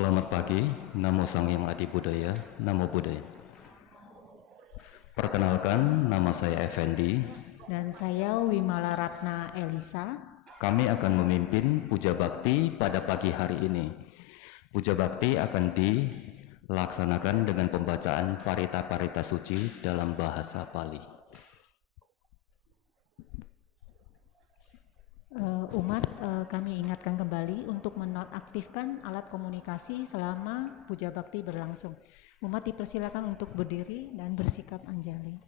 Selamat pagi, Namo Sang Hyang Adi Budaya, Namo Buddhaya. Perkenalkan, nama saya Effendi. Dan saya Wimala Ratna Elisa. Kami akan memimpin Puja Bakti pada pagi hari ini. Puja Bakti akan dilaksanakan dengan pembacaan parita-parita suci dalam bahasa Pali. Kami ingatkan kembali untuk menonaktifkan alat komunikasi selama Puja Bakti berlangsung. Umat dipersilakan untuk berdiri dan bersikap anjali.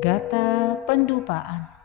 Gata Pendupaan.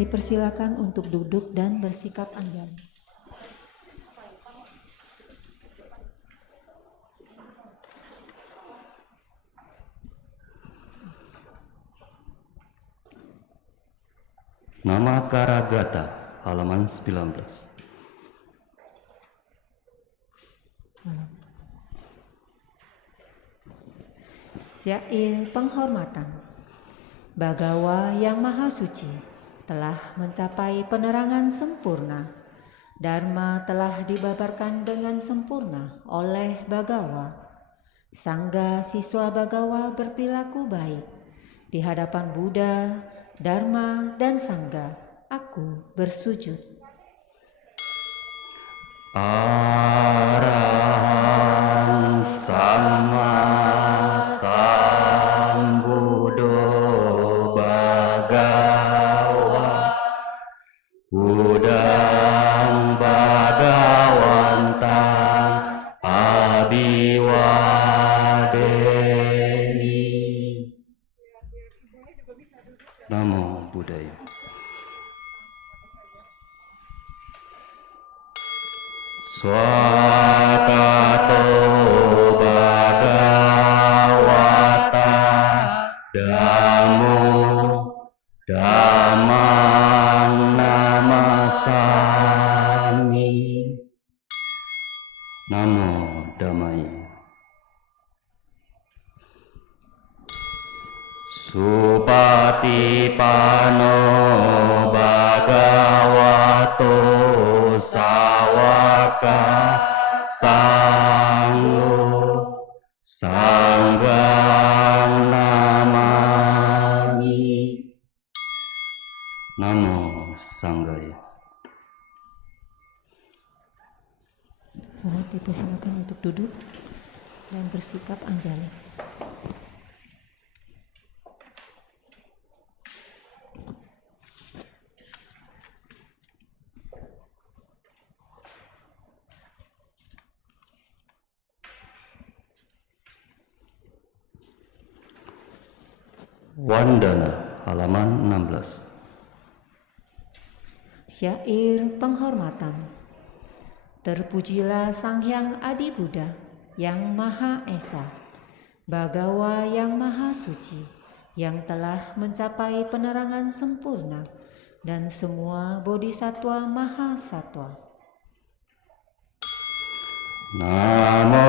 Dipersilakan untuk duduk dan bersikap anjali. Nama Karagata, halaman 19. Syair penghormatan. Bagawa yang Maha Suci telah mencapai penerangan sempurna. Dharma telah dibabarkan dengan sempurna oleh Bagawa. Sangga siswa Bagawa berperilaku baik. Di hadapan Buddha, Dharma, dan Sangga, aku bersujud. Arahang Sama Sambuddho Bhagawa Udang Bhagawanta Abiwadeni. Namo Buddhaya. Wakato Bhagavata Dhammo Dhammang Namasami. Namo Dhammaya. Supatipano Bhagavato Sawaka Sangho Sanghang Namami. Namo Sanghaya. Mohon dipersilakan untuk duduk dan bersikap anjali. Wandana halaman 16. Syair penghormatan. Terpujilah Sang Hyang Adi Buddha yang Maha Esa, Bhagawa yang Maha Suci, yang telah mencapai penerangan sempurna, dan semua bodhisatwa Maha Satwa. Namo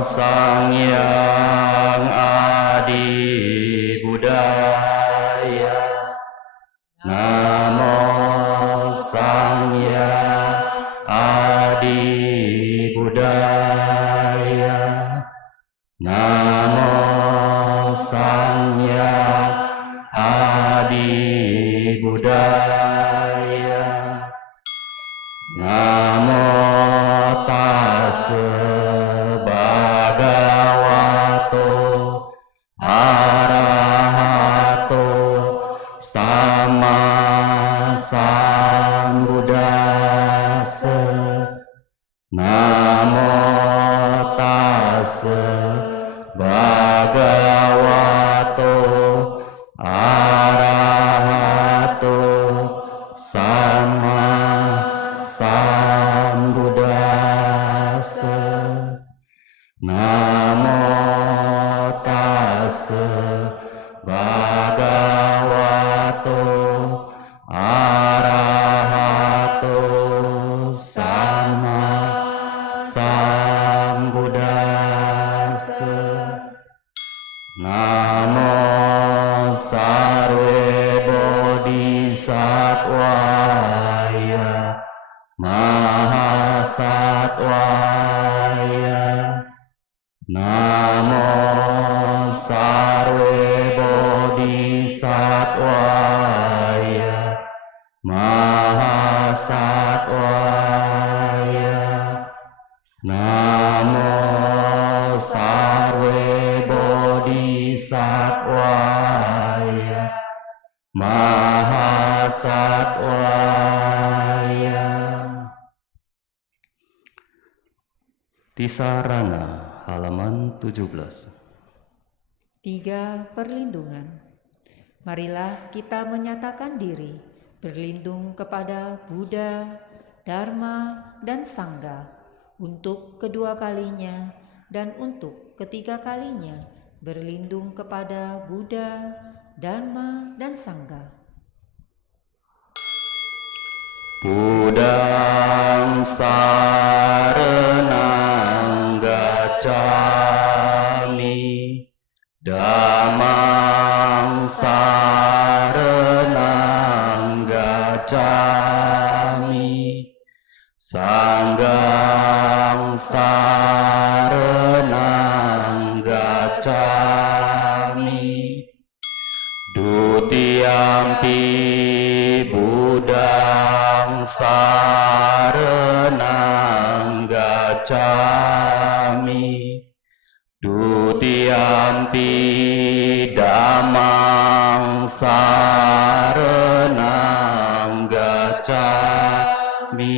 Sang Hyang Adi Buddhaya. Namo Sang Hyang Adi Buddhaya. Namo Sang Hyang Adi Buddhaya. Namo Tassa Bhagavato Arahato Sama Sambuddhassa. Namo Tassa Bhagavato Arahato Sama Sambuddhassa. Namo Tassa Bhagavato Arahato Sama Sambuddhassa. Namo Sarve Bodhisattvaya Mahasattvaya. Namo Sarve Bodhisattvaya Mahasattvaya. Namo Sarve Bodhisattvaya Mahasattvaya. Tisarana halaman 17. 3. Perlindungan. Marilah kita menyatakan diri berlindung kepada Buddha, Dharma, dan Sangha untuk kedua kalinya dan untuk ketiga kalinya berlindung kepada Buddha, Dharma, dan Sangha. Buddhang saranang gacchami, Dhammang saranang gacchami, Sanghang saranang gacchami, Dutiyampi Buddhang saranang gacchami, Dutiyampi Dhammang saranang gacchami,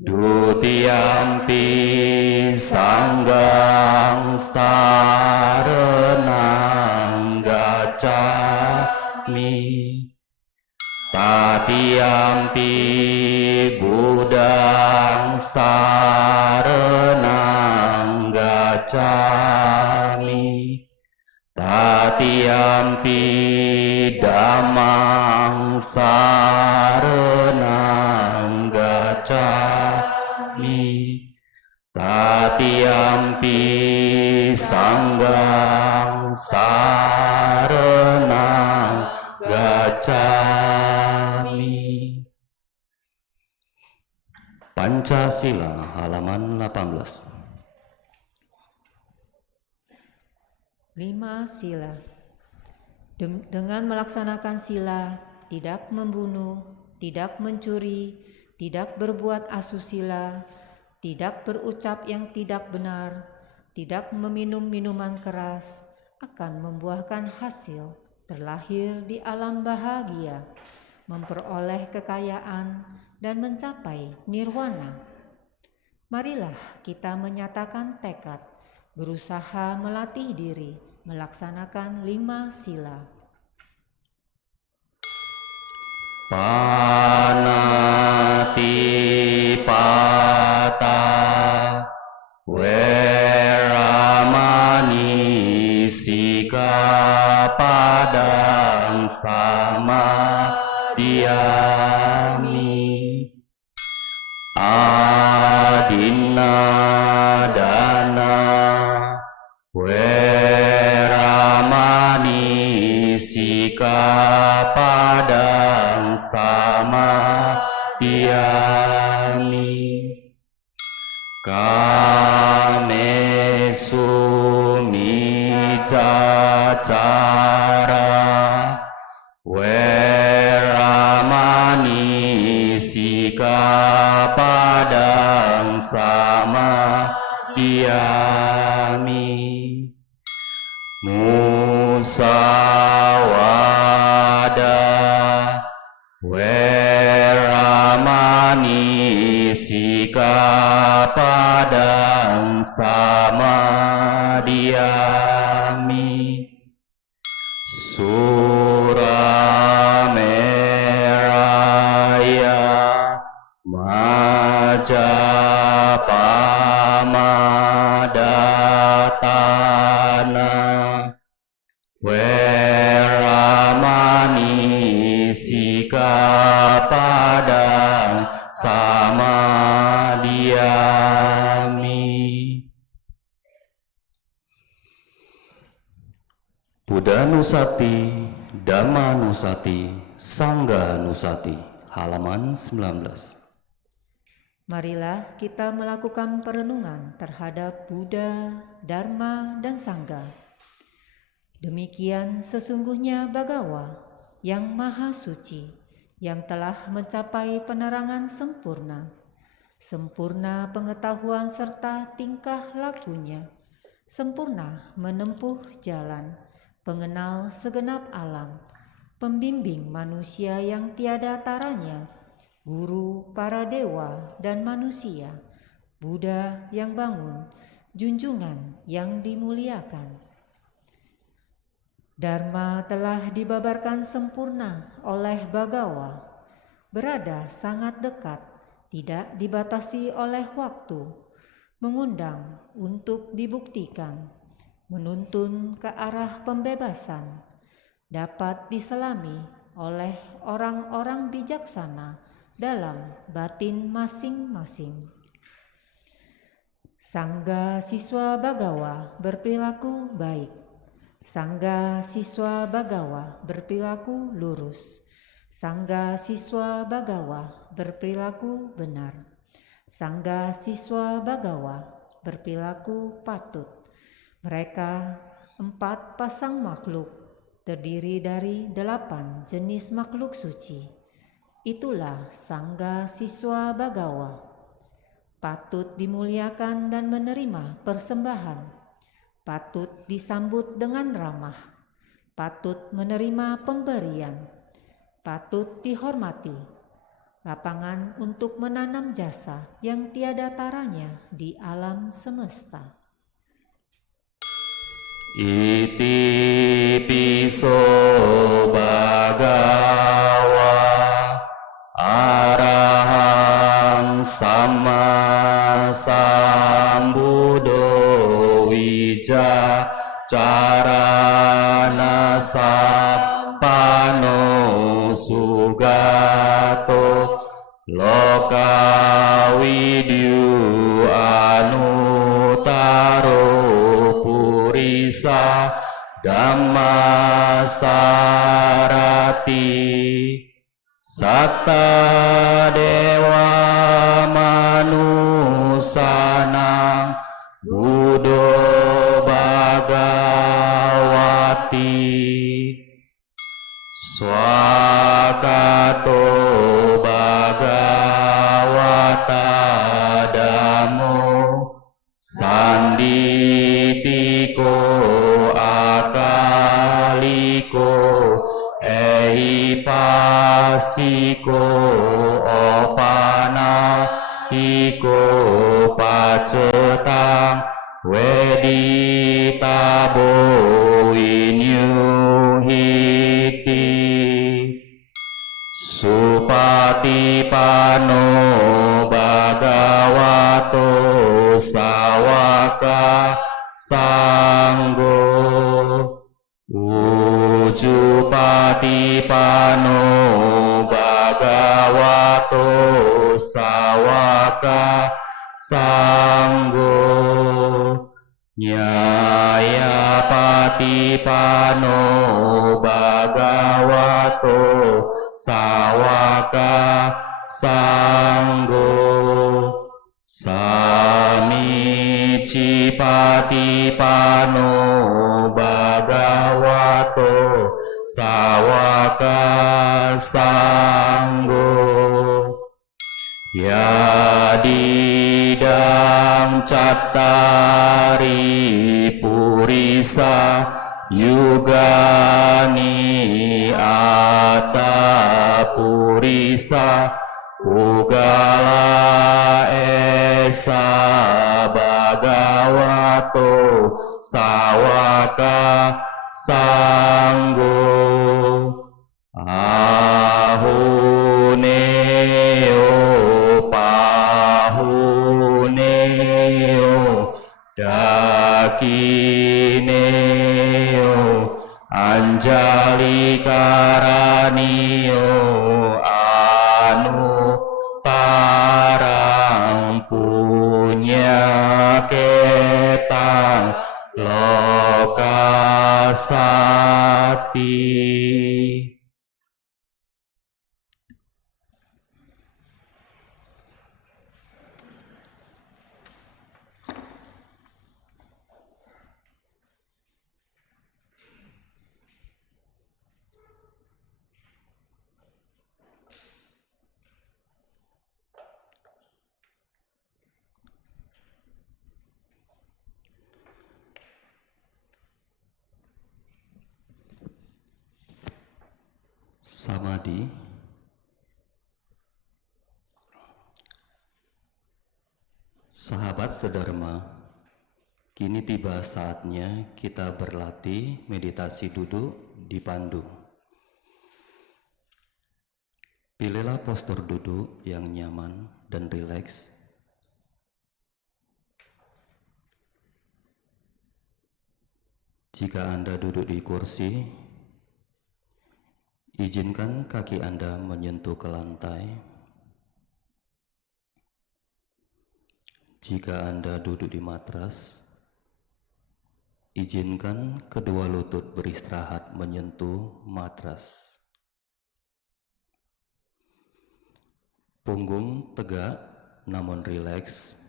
Dutiyampi Sanghang saranang gacchami, Tatiyampi Buddhang saranang gacchami, tatiyampi dhammang saranang gacchami, tatiyampi sanghang saranang gacchami. Pancasila halaman 18. 5 sila. Dengan melaksanakan sila, tidak membunuh, tidak mencuri, tidak berbuat asusila, tidak berucap yang tidak benar, tidak meminum minuman keras, akan membuahkan hasil terlahir di alam bahagia, memperoleh kekayaan, dan mencapai nirwana. Marilah kita menyatakan tekad, berusaha melatih diri, melaksanakan 5 sila. Panatipata, weramani, sikapadang samadhiyami, adinadana, weramani, sikapadang samadhiyami, kamesu micacara, weramani, sikapadang samadhiyami, musawada, weramani, sikapadang samadhiyami, surameraya, majapamadhatana, weramani, sikapadang samadhiyami. Buddha Nusati, Dhamma Nusati, Sangha Nusati, halaman 19. Marilah kita melakukan perenungan terhadap Buddha, Dharma, dan Sangha. Demikian sesungguhnya Bhagawa yang Maha Suci, yang telah mencapai penerangan sempurna, sempurna pengetahuan serta tingkah lakunya, sempurna menempuh jalan, pengenal segenap alam, pembimbing manusia yang tiada taranya, guru para dewa dan manusia, Buddha yang bangun, junjungan yang dimuliakan. Dharma telah dibabarkan sempurna oleh Bhagawa, berada sangat dekat, tidak dibatasi oleh waktu, mengundang untuk dibuktikan, menuntun ke arah pembebasan, dapat diselami oleh orang-orang bijaksana dalam batin masing-masing. Sangga siswa Bhagawa berperilaku baik. Sangga siswa Bhagawa berperilaku lurus. Sangga siswa Bhagawa berperilaku benar. Sangga siswa Bhagawa berperilaku patut. Mereka 4 pasang makhluk, terdiri dari 8 jenis makhluk suci. Itulah Sangga siswa Bhagawa. Patut dimuliakan dan menerima persembahan. Patut disambut dengan ramah. Patut menerima pemberian. Patut dihormati. Lapangan untuk menanam jasa yang tiada taranya di alam semesta. Iti piso Bhagawa Arahang Sama Sambuddho Wija Carana Sappano Sugato Loka Widyu Anutaro Purisa Dhamma Sarati Satta Dewa Manusana Buddho Bhagawati Swakato Bhagawata Dhammo Sanditiko Akaliko Eipasiko Opanahiko Pacetang Weditabo Inyuhiti Supatipano Bhagavato Sawaka Sanggo Ujupatipano Bhagavato Sawaka Sanggo Nyayapatipano Bhagavato Sawaka Sanggo Samicipatipano Bhagavato Sawaka Sanggo Yadidam Cattari Purisa Yugani Atta Purisa Pugala Esa Bhagavato Sawaka Sanggo Ahuneo Pahuneo Dakineo Anjali Karanio Anu Tarang Punya Ketang Lokasati. Samadhi. Sahabat sedharma, kini tiba saatnya kita berlatih meditasi duduk dipandu. Pilihlah postur duduk yang nyaman dan rileks. Jika Anda duduk di kursi, izinkan kaki Anda menyentuh ke lantai. Jika Anda duduk di matras, izinkan kedua lutut beristirahat menyentuh matras. Punggung tegak namun rileks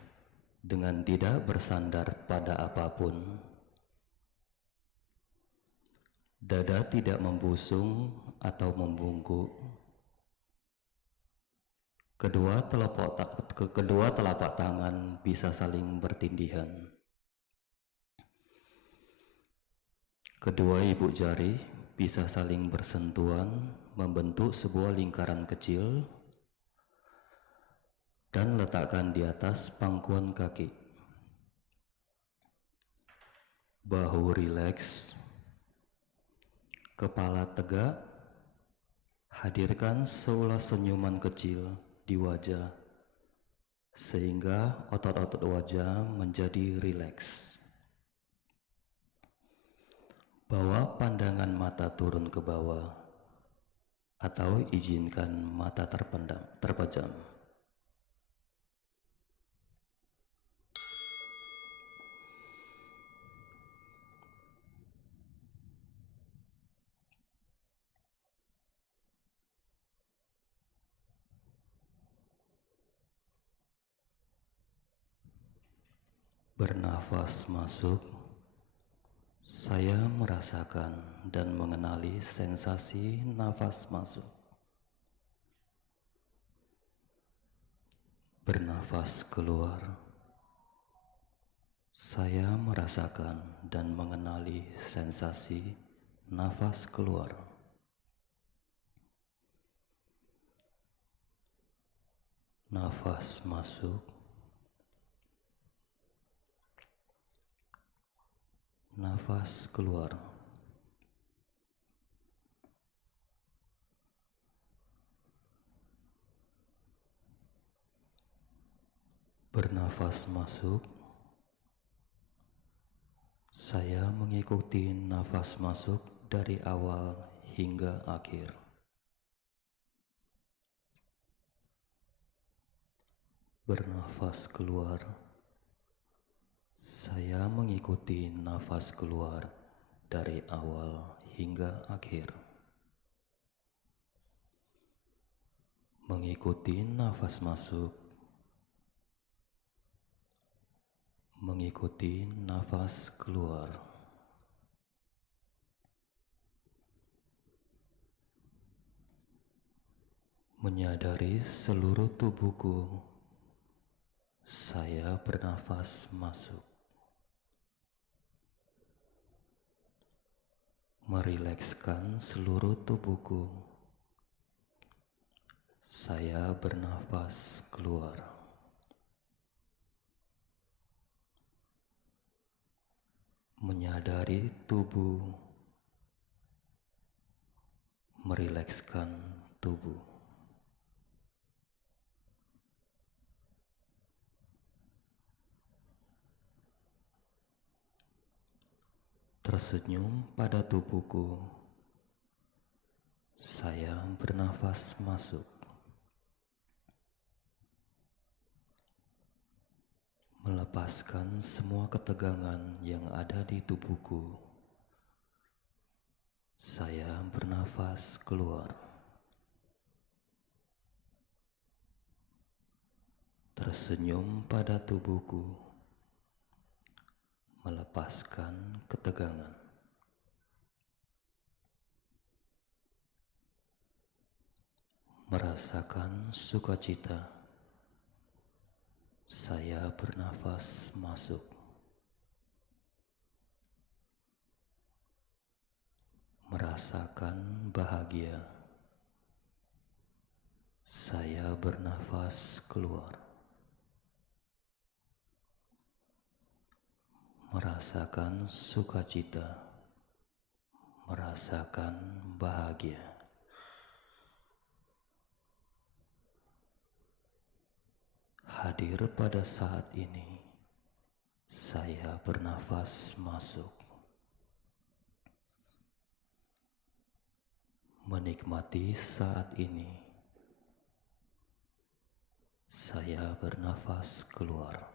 dengan tidak bersandar pada apapun. Dada tidak membusung atau membungkuk. Kedua telapak tangan bisa saling bertindihan. Kedua ibu jari bisa saling bersentuhan membentuk sebuah lingkaran kecil dan letakkan di atas pangkuan kaki. Bahu rileks, kepala tegak, hadirkan seulas senyuman kecil di wajah sehingga otot-otot wajah menjadi rileks. Bawa pandangan mata turun ke bawah atau izinkan mata terpejam. Bernafas masuk, saya merasakan dan mengenali sensasi nafas masuk. Bernafas keluar, saya merasakan dan mengenali sensasi nafas keluar. Nafas masuk, nafas keluar. Bernafas masuk, saya mengikuti nafas masuk dari awal hingga akhir. Bernafas keluar, saya mengikuti nafas keluar dari awal hingga akhir. Mengikuti nafas masuk, mengikuti nafas keluar. Menyadari seluruh tubuhku, saya bernafas masuk. Merilekskan seluruh tubuhku, saya bernafas keluar. Menyadari tubuh, merilekskan tubuh. Tersenyum pada tubuhku, saya bernafas masuk. Melepaskan semua ketegangan yang ada di tubuhku, saya bernafas keluar. Tersenyum pada tubuhku, melepaskan ketegangan. Merasakan sukacita, saya bernafas masuk. Merasakan bahagia, saya bernafas keluar. Merasakan sukacita, merasakan bahagia. Hadir pada saat ini, saya bernafas masuk. Menikmati saat ini, saya bernafas keluar.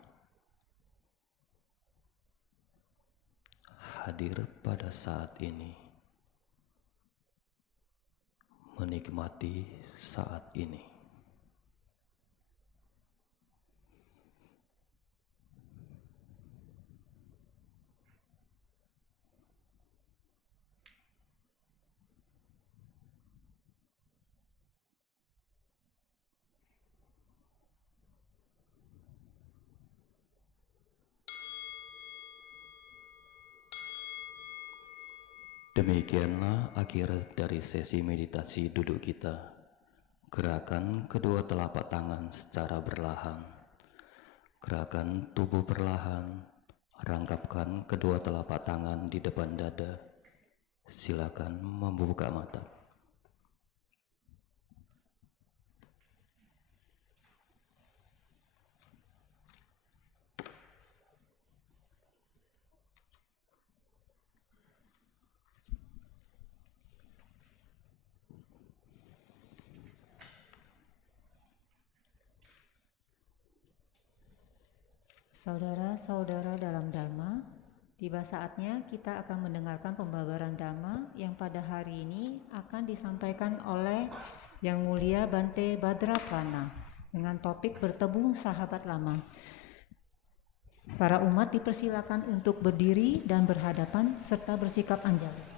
Hadir pada saat ini, menikmati saat ini. Demikianlah akhir dari sesi meditasi duduk kita. Gerakan kedua telapak tangan secara berlahan. Gerakan tubuh perlahan. Rangkapkan kedua telapak tangan di depan dada. Silakan membuka mata. Saudara-saudara dalam Dhamma, tiba saatnya kita akan mendengarkan pembabaran Dhamma yang pada hari ini akan disampaikan oleh Yang Mulia Bante Badraprana dengan topik bertemu sahabat lama. Para umat dipersilakan untuk berdiri dan berhadapan serta bersikap anjali.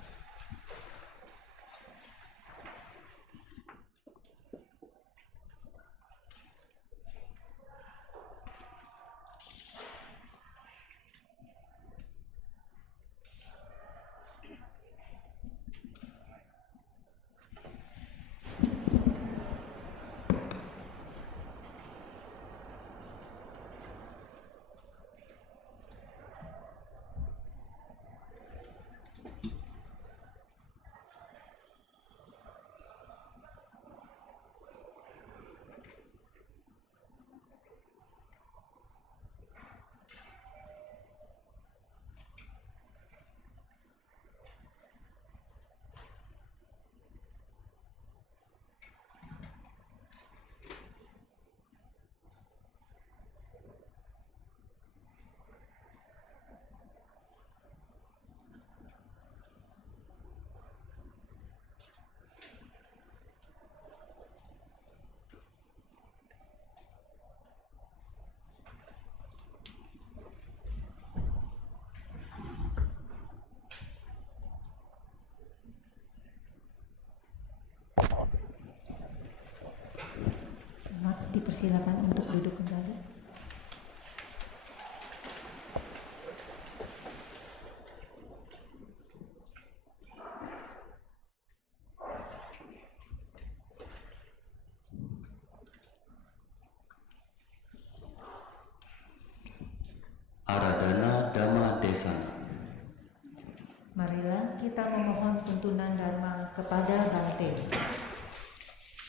Umat dipersilakan untuk duduk kembali. Aradhana Dhamma Desana. Marilah kita memohon tuntunan Dharma kepada Bante.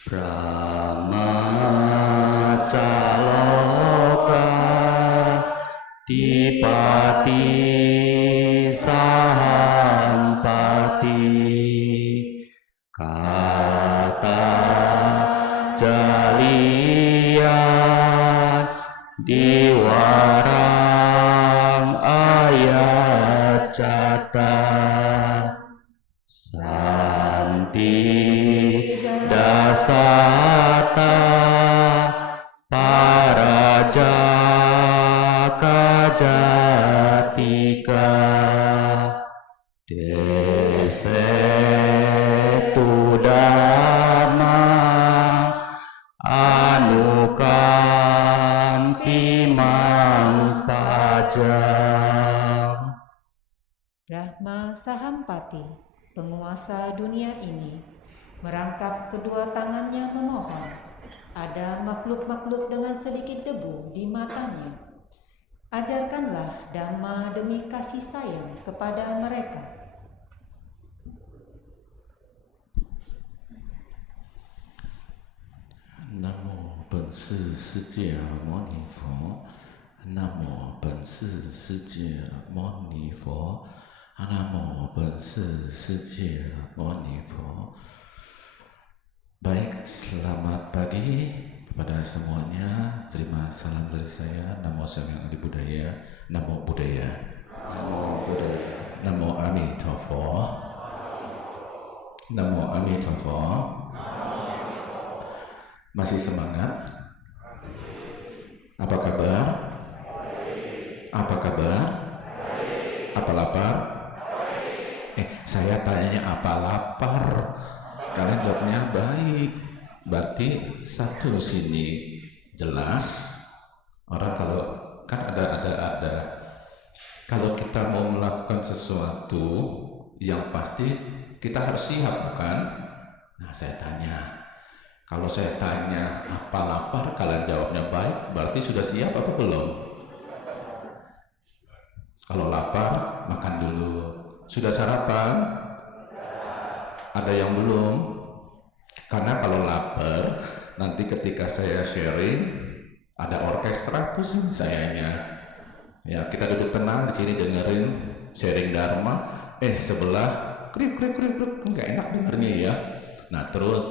Brahmacaloka Dipati Sahampati Kata Jalian Diwarang Ayat Cata Santi Dasata Parajaka Jatika Desetu Dhamma Anukampi Mang Pajam. Brahma Sahampati, penguasa dunia ini, merangkap kedua tangannya memohon. Ada makhluk-makhluk dengan sedikit debu di matanya. Ajarkanlah Dhamma demi kasih sayang kepada mereka. Namo 本师释迦牟尼佛，南无本师释迦牟尼佛，南无本师释迦牟尼佛。Baik, selamat pagi kepada semuanya. Terima salam dari saya. Namo Sang Hyang Adi Budaya. Namo Buddhaya. Namo Buddhaya. Namo Amitabha. Namo Amitabha. Masih semangat? Apa kabar? Apa kabar? Apa lapar? Saya tanyanya apa lapar? Kalian jawabnya baik. Berarti satu sini jelas. Orang kalau kan ada. Kalau kita mau melakukan sesuatu yang pasti kita harus siap, bukan? Nah, saya tanya. Kalau saya tanya apa lapar, kalian jawabnya baik, berarti sudah siap apa belum? Kalau lapar, makan dulu. Sudah sarapan? Ada yang belum? Karena kalau lapar, nanti ketika saya sharing, ada orkestra pusing sayanya. Ya, kita duduk tenang di sini dengerin sharing Dharma. Sebelah kriuk, nggak enak dengernya ya. Nah, terus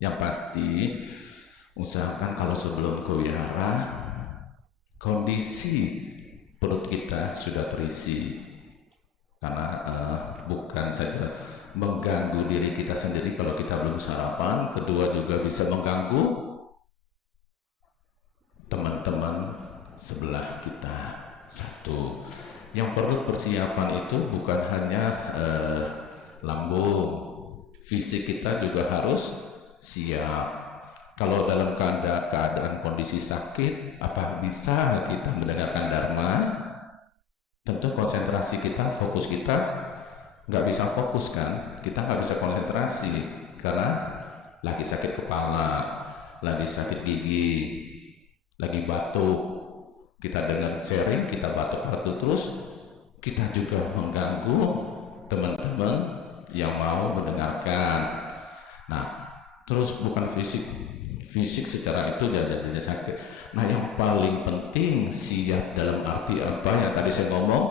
yang pasti usahakan kalau sebelum ke wihara kondisi perut kita sudah terisi, karena bukan saja mengganggu diri kita sendiri kalau kita belum sarapan, kedua juga bisa mengganggu teman-teman sebelah kita. Satu, yang perlu persiapan itu bukan hanya lambung, fisik kita juga harus siap. Kalau dalam keadaan kondisi sakit, apa bisa kita mendengarkan dharma? Tentu konsentrasi kita, fokus kita nggak bisa fokus kan? Kita nggak bisa konsentrasi karena lagi sakit kepala, lagi sakit gigi, lagi batuk. Kita dengar sharing, kita batuk-batuk terus, kita juga mengganggu teman-teman yang mau mendengarkan. Nah, terus bukan fisik secara itu jadi sakit. Nah, yang paling penting siap dalam arti apa yang tadi saya ngomong,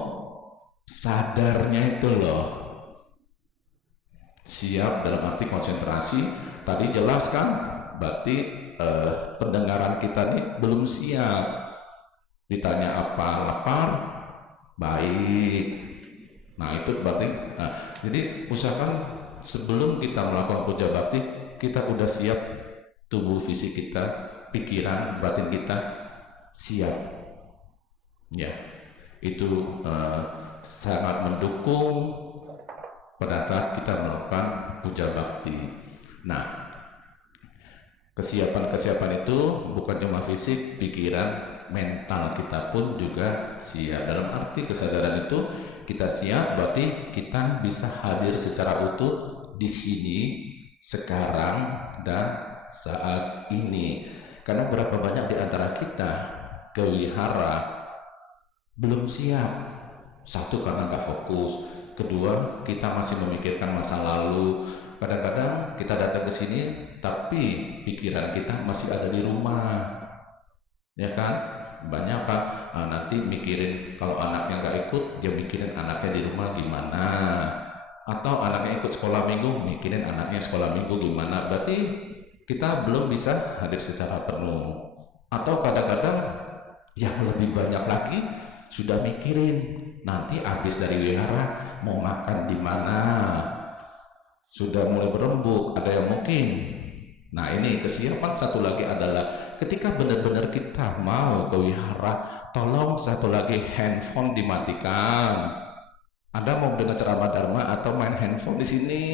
sadarnya itu loh. Siap dalam arti konsentrasi. Tadi jelas kan, berarti pendengaran kita ini belum siap. Ditanya apa, lapar, baik. Nah, itu berarti. Jadi usahakan sebelum kita melakukan puja bakti, kita udah siap. Tubuh fisik kita, pikiran, batin kita siap. Ya, itu sangat mendukung pada saat kita melakukan puja bakti. Nah, kesiapan itu bukan cuma fisik, pikiran, mental kita pun juga siap. Dalam arti kesadaran itu kita siap, berarti kita bisa hadir secara utuh di sini, sekarang, dan saat ini. Karena berapa banyak di antara kita ke wihara belum siap. Satu, karena nggak fokus. Kedua, kita masih memikirkan masa lalu. Kadang-kadang kita datang ke sini tapi pikiran kita masih ada di rumah, ya kan? Banyak kan nanti mikirin kalau anaknya nggak ikut, dia mikirin anaknya di rumah gimana, atau anaknya ikut sekolah minggu, mikirin anaknya sekolah minggu gimana. Berarti kita belum bisa hadir secara penuh. Atau kadang-kadang yang lebih banyak lagi sudah mikirin nanti habis dari wihara mau makan di mana, sudah mulai berembuk, ada yang mungkin. Nah, ini kesiapan satu lagi adalah ketika benar-benar kita mau ke wihara, tolong satu lagi handphone dimatikan. Anda mau dengar ceramah dharma atau main handphone di sini?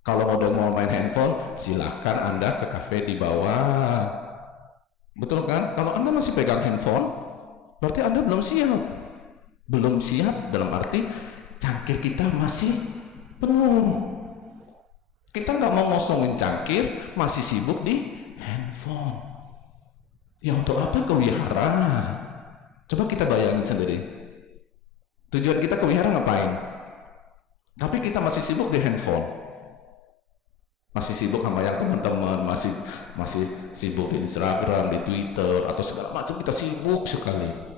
Kalau mau main handphone, silakan Anda ke kafe di bawah. Betul kan? Kalau Anda masih pegang handphone, berarti Anda belum siap. Belum siap dalam arti cangkir kita masih penuh. Kita nggak mau ngosongin cangkir, masih sibuk di handphone. Ya untuk apa ke wihara? Coba kita bayangin sendiri. Tujuan kita ke wihara ngapain? Tapi kita masih sibuk di handphone. Masih sibuk sama yang teman-teman, masih sibuk di Instagram, di Twitter, atau segala macam. Kita sibuk sekali.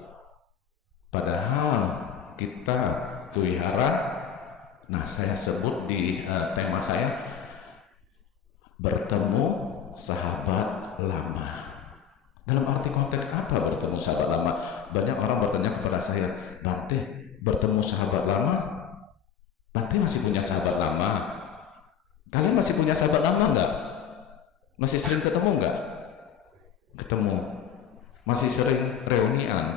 Padahal kita ke wihara, nah saya sebut di tema saya, bertemu sahabat lama. Dalam arti konteks apa bertemu sahabat lama? Banyak orang bertanya kepada saya, Bante, bertemu sahabat lama? Bante masih punya sahabat lama? Kalian masih punya sahabat lama enggak? Masih sering ketemu enggak? Ketemu. Masih sering reunian,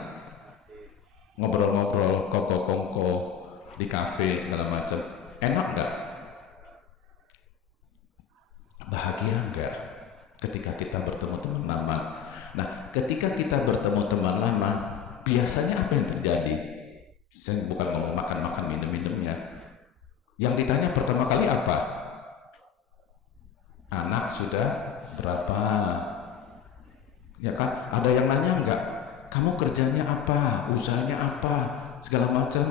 ngobrol-ngobrol, kongko-kongko di kafe segala macam. Enak enggak? Bahagia enggak ketika kita bertemu teman lama? Nah, ketika kita bertemu teman lama, biasanya apa yang terjadi? Saya bukan ngomong makan-makan minum-minumnya. Yang ditanya pertama kali apa? Anak sudah berapa? Ya kan? Ada yang nanya enggak? Kamu kerjanya apa? Usahanya apa? Segala macam.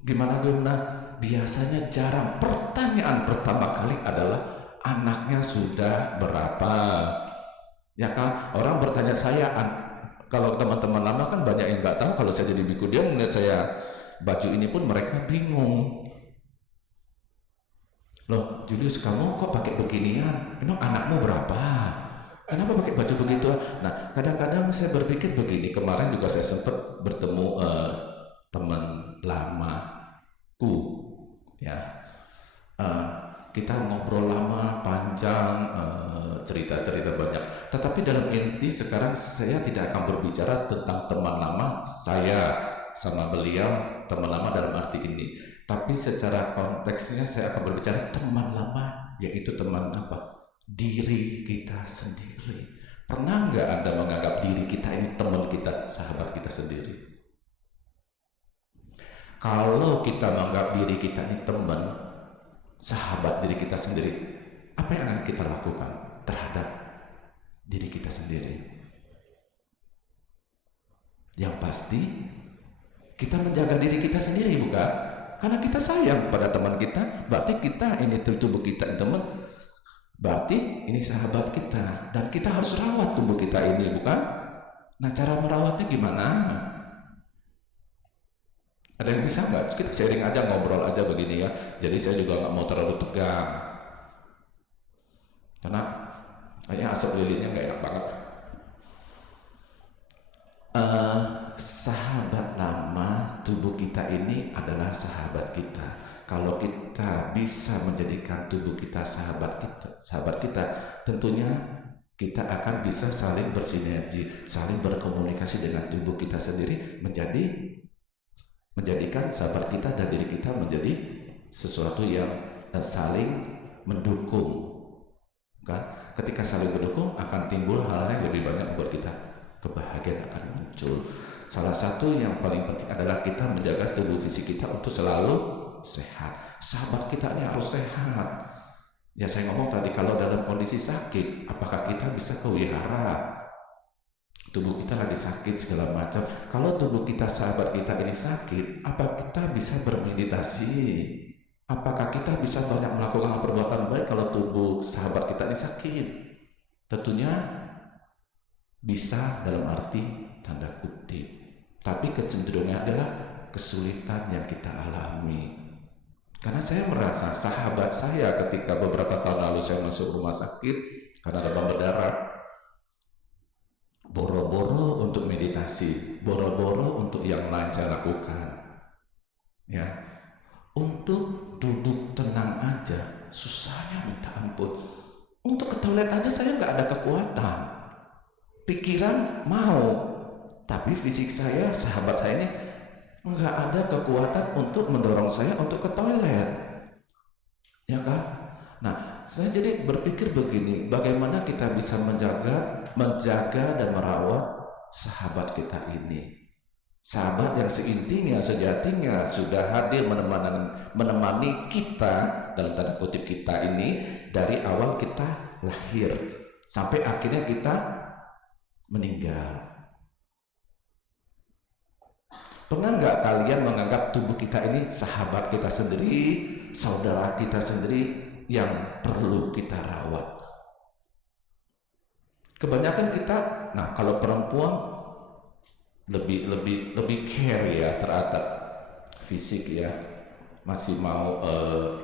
Gimana? Biasanya jarang. Pertanyaan pertama kali adalah anaknya sudah berapa? Ya kan? Orang bertanya saya, kalau teman-teman lama kan banyak yang nggak tahu kalau saya jadi biku. Dia melihat saya baju ini pun mereka bingung. Loh, Julius, kamu kok pakai beginian? Emang anakmu berapa? Kenapa pakai baju begitu? Nah, kadang-kadang saya berpikir begini. Kemarin juga saya sempat bertemu teman lamaku, ya. Kita ngobrol lama, panjang, cerita-cerita banyak. Tetapi dalam inti sekarang saya tidak akan berbicara tentang teman lama saya sama beliau, teman lama dalam arti ini. Tapi secara konteksnya saya akan berbicara teman lama, yaitu teman apa? Diri kita sendiri. Pernah nggak Anda menganggap diri kita ini teman kita, sahabat kita sendiri? Kalau kita menganggap diri kita ini teman, sahabat diri kita sendiri, apa yang akan kita lakukan terhadap diri kita sendiri? Yang pasti kita menjaga diri kita sendiri, bukan? Karena kita sayang pada teman kita, berarti kita ini tubuh kita ini teman, berarti ini sahabat kita, dan kita harus rawat tubuh kita ini, bukan? Nah, cara merawatnya gimana? Ada yang bisa nggak? Kita sharing aja, ngobrol aja begini ya. Jadi saya juga nggak mau terlalu tegang, karena kayaknya asap lilinnya nggak enak banget. Sahabat lama tubuh kita ini adalah sahabat kita. Kalau kita bisa menjadikan tubuh kita sahabat kita, tentunya kita akan bisa saling bersinergi, saling berkomunikasi dengan tubuh kita sendiri, menjadikan sahabat kita dan diri kita menjadi sesuatu yang saling mendukung. Kan? Ketika saling mendukung akan timbul hal-hal yang lebih banyak membuat kita kebahagiaan akan muncul. Salah satu yang paling penting adalah kita menjaga tubuh fisik kita untuk selalu sehat. Sahabat kita ini harus sehat. Ya, saya ngomong tadi, kalau dalam kondisi sakit, apakah kita bisa ke wihara? Tubuh kita lagi sakit segala macam. Kalau tubuh kita, sahabat kita ini sakit, apa kita bisa bermeditasi? Apakah kita bisa banyak melakukan perbuatan baik kalau tubuh sahabat kita ini sakit? Tentunya bisa, dalam arti tanda kutip. Tapi kecenderungannya adalah kesulitan yang kita alami. Karena saya merasa sahabat saya ketika beberapa tahun lalu saya masuk rumah sakit karena demam berdarah, boro-boro untuk meditasi, boro-boro untuk yang lain saya lakukan, ya, untuk duduk tenang aja susahnya minta ampun. Untuk ke toilet aja saya nggak ada kekuatan. Pikiran mau, tapi fisik saya, sahabat saya ini nggak ada kekuatan untuk mendorong saya untuk ke toilet, ya kan? Nah, saya jadi berpikir begini, bagaimana kita bisa menjaga dan merawat sahabat kita ini, sahabat yang seintinya, sejatinya sudah hadir menemani kita, dalam tanda kutip kita ini, dari awal kita lahir sampai akhirnya kita meninggal. Pernah nggak kalian menganggap tubuh kita ini sahabat kita sendiri, saudara kita sendiri yang perlu kita rawat? Kebanyakan kita, nah kalau perempuan lebih care ya terhadap fisik ya, masih mau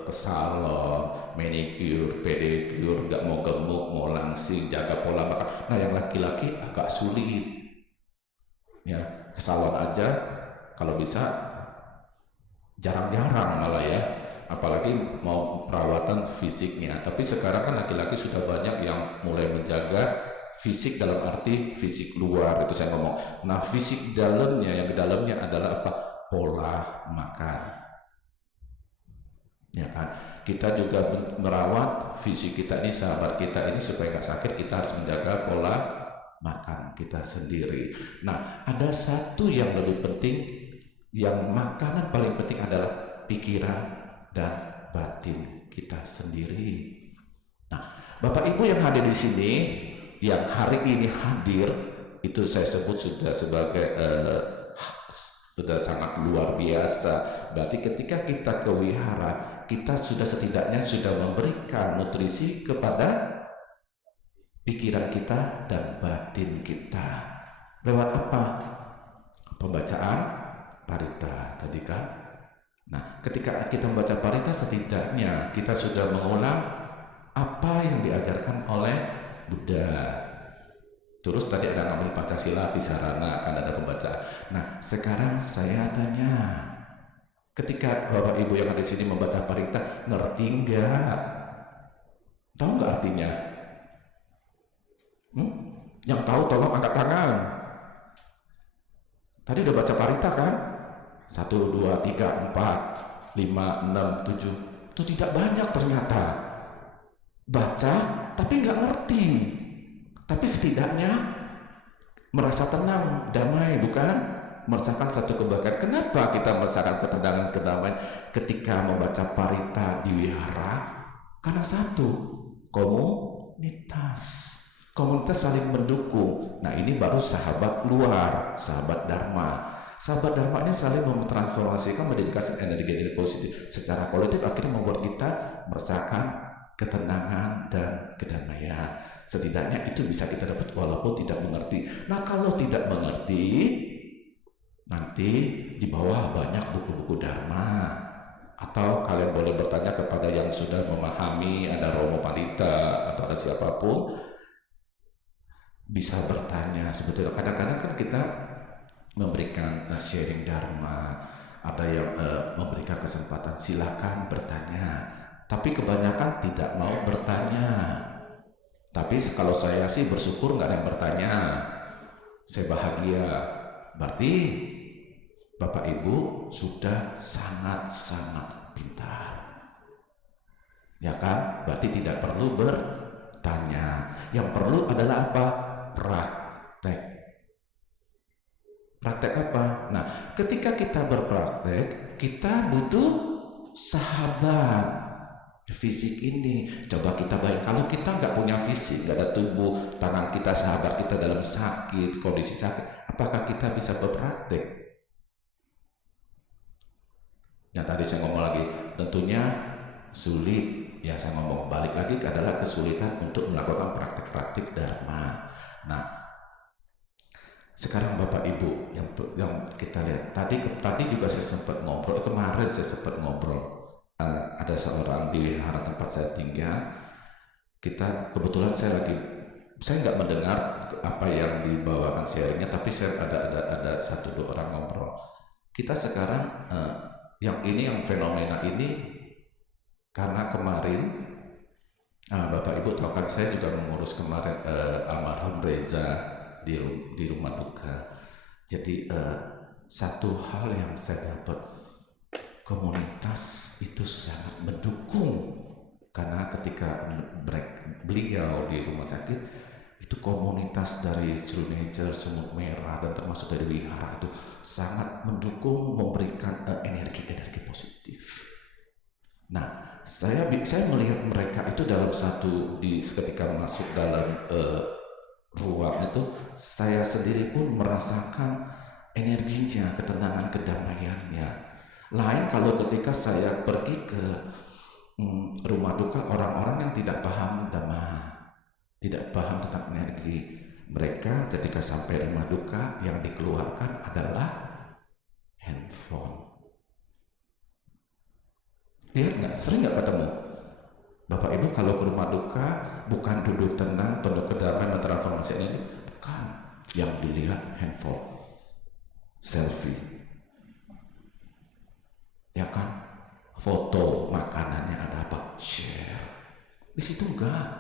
ke salon, manicure, pedicure, nggak mau gemuk, mau langsing, jaga pola makan. Nah, yang laki-laki agak sulit ya, ke salon aja kalau bisa jarang-jarang malah ya, apalagi mau perawatan fisiknya. Tapi sekarang kan laki-laki sudah banyak yang mulai menjaga fisik dalam arti fisik luar, itu saya ngomong. Nah, fisik dalamnya, yang di dalamnya adalah apa? Pola makan, ya kan? Kita juga merawat fisik kita ini, sahabat kita ini supaya nggak sakit, kita harus menjaga pola makan kita sendiri. Nah, ada satu yang lebih penting, yang makanan paling penting adalah pikiran dan batin kita sendiri. Nah, Bapak Ibu yang hadir di sini, yang hari ini hadir, itu saya sebut sudah sebagai sudah sangat luar biasa. Berarti ketika kita ke wihara, kita sudah setidaknya sudah memberikan nutrisi kepada pikiran kita dan batin kita. Lewat apa? Pembacaan parita tadi kan. Nah, ketika kita membaca parita, setidaknya kita sudah mengulang apa yang diajarkan oleh Buddha. Terus tadi ada ngambil Pancasila di sarana, kan ada pembacaan. Nah, sekarang saya tanya, ketika Bapak Ibu yang ada di sini membaca parita, ngerti nggak? Tahu nggak artinya? Yang tahu tolong angkat tangan. Tadi udah baca parita kan? 1, 2, 3, 4, 5, 6, 7. Itu tidak banyak ternyata. Baca tapi nggak ngerti. Tapi setidaknya merasa tenang, damai, bukan? Merasakan satu kebaikan. Kenapa kita merasakan ketenangan, kedamaian ketika membaca parita di wihara? Karena satu, komunitas. Komunitas saling mendukung. Nah, ini baru sahabat luar, sahabat Dharma. Sahabat Dharma ini saling memtransformasikan, mendedikasikan energi positif secara kolektif, akhirnya membuat kita merasakan ketenangan dan kedamaian. Setidaknya itu bisa kita dapat walaupun tidak mengerti. Nah, kalau tidak mengerti, nanti di bawah banyak buku-buku Dharma. Atau kalian boleh bertanya kepada yang sudah memahami, ada Romo Pandita atau ada siapapun, bisa bertanya. Sebetulnya kadang-kadang kan kita memberikan sharing Dharma, ada yang memberikan kesempatan, silakan bertanya. Tapi kebanyakan tidak mau bertanya. Tapi kalau saya sih bersyukur nggak ada yang bertanya. Saya bahagia. Berarti Bapak Ibu sudah sangat-sangat pintar. Ya kan? Berarti tidak perlu bertanya. Yang perlu adalah apa? Praktek. Praktek apa? Nah, ketika kita berpraktek, kita butuh sahabat. Fisik ini, coba kita bayangkan kalau kita nggak punya fisik, nggak ada tubuh, tangan kita, sahabat kita dalam sakit, kondisi sakit, apakah kita bisa berpraktek? Yang tadi saya ngomong lagi, tentunya sulit. Yang saya ngomong balik lagi adalah kesulitan untuk melakukan praktik-praktik Dharma. Nah, sekarang Bapak Ibu yang kita lihat tadi juga saya sempat ngobrol, kemarin saya sempat ngobrol. Ada seorang di wihara tempat saya tinggal. Kita kebetulan saya nggak mendengar apa yang dibawakan sharingnya, tapi saya ada 1-2 orang ngobrol. Kita sekarang yang fenomena ini karena kemarin Bapak Ibu tahu kan saya juga mengurus kemarin almarhum Reza di rumah duka. Jadi satu hal yang saya dapat, komunitas itu sangat mendukung, karena ketika beliau di rumah sakit itu komunitas dari True Nature, Semut Merah dan termasuk dari wihara itu sangat mendukung, memberikan energi positif. Nah, saya melihat mereka itu dalam ketika masuk dalam ruang itu, saya sendiri pun merasakan energinya, ketenangan, kedamaiannya. Lain kalau ketika saya pergi ke rumah duka orang-orang yang tidak paham Dhamma, tidak paham tentang energi. Mereka ketika sampai rumah duka yang dikeluarkan adalah handphone. Lihat nggak? Sering nggak ketemu? Bapak Ibu kalau ke rumah duka bukan duduk tenang, penuh kedamaian, mentransformasi energi, bukan. Yang dilihat handphone, selfie. Ya kan, foto makanannya ada apa, share. Di situ enggak,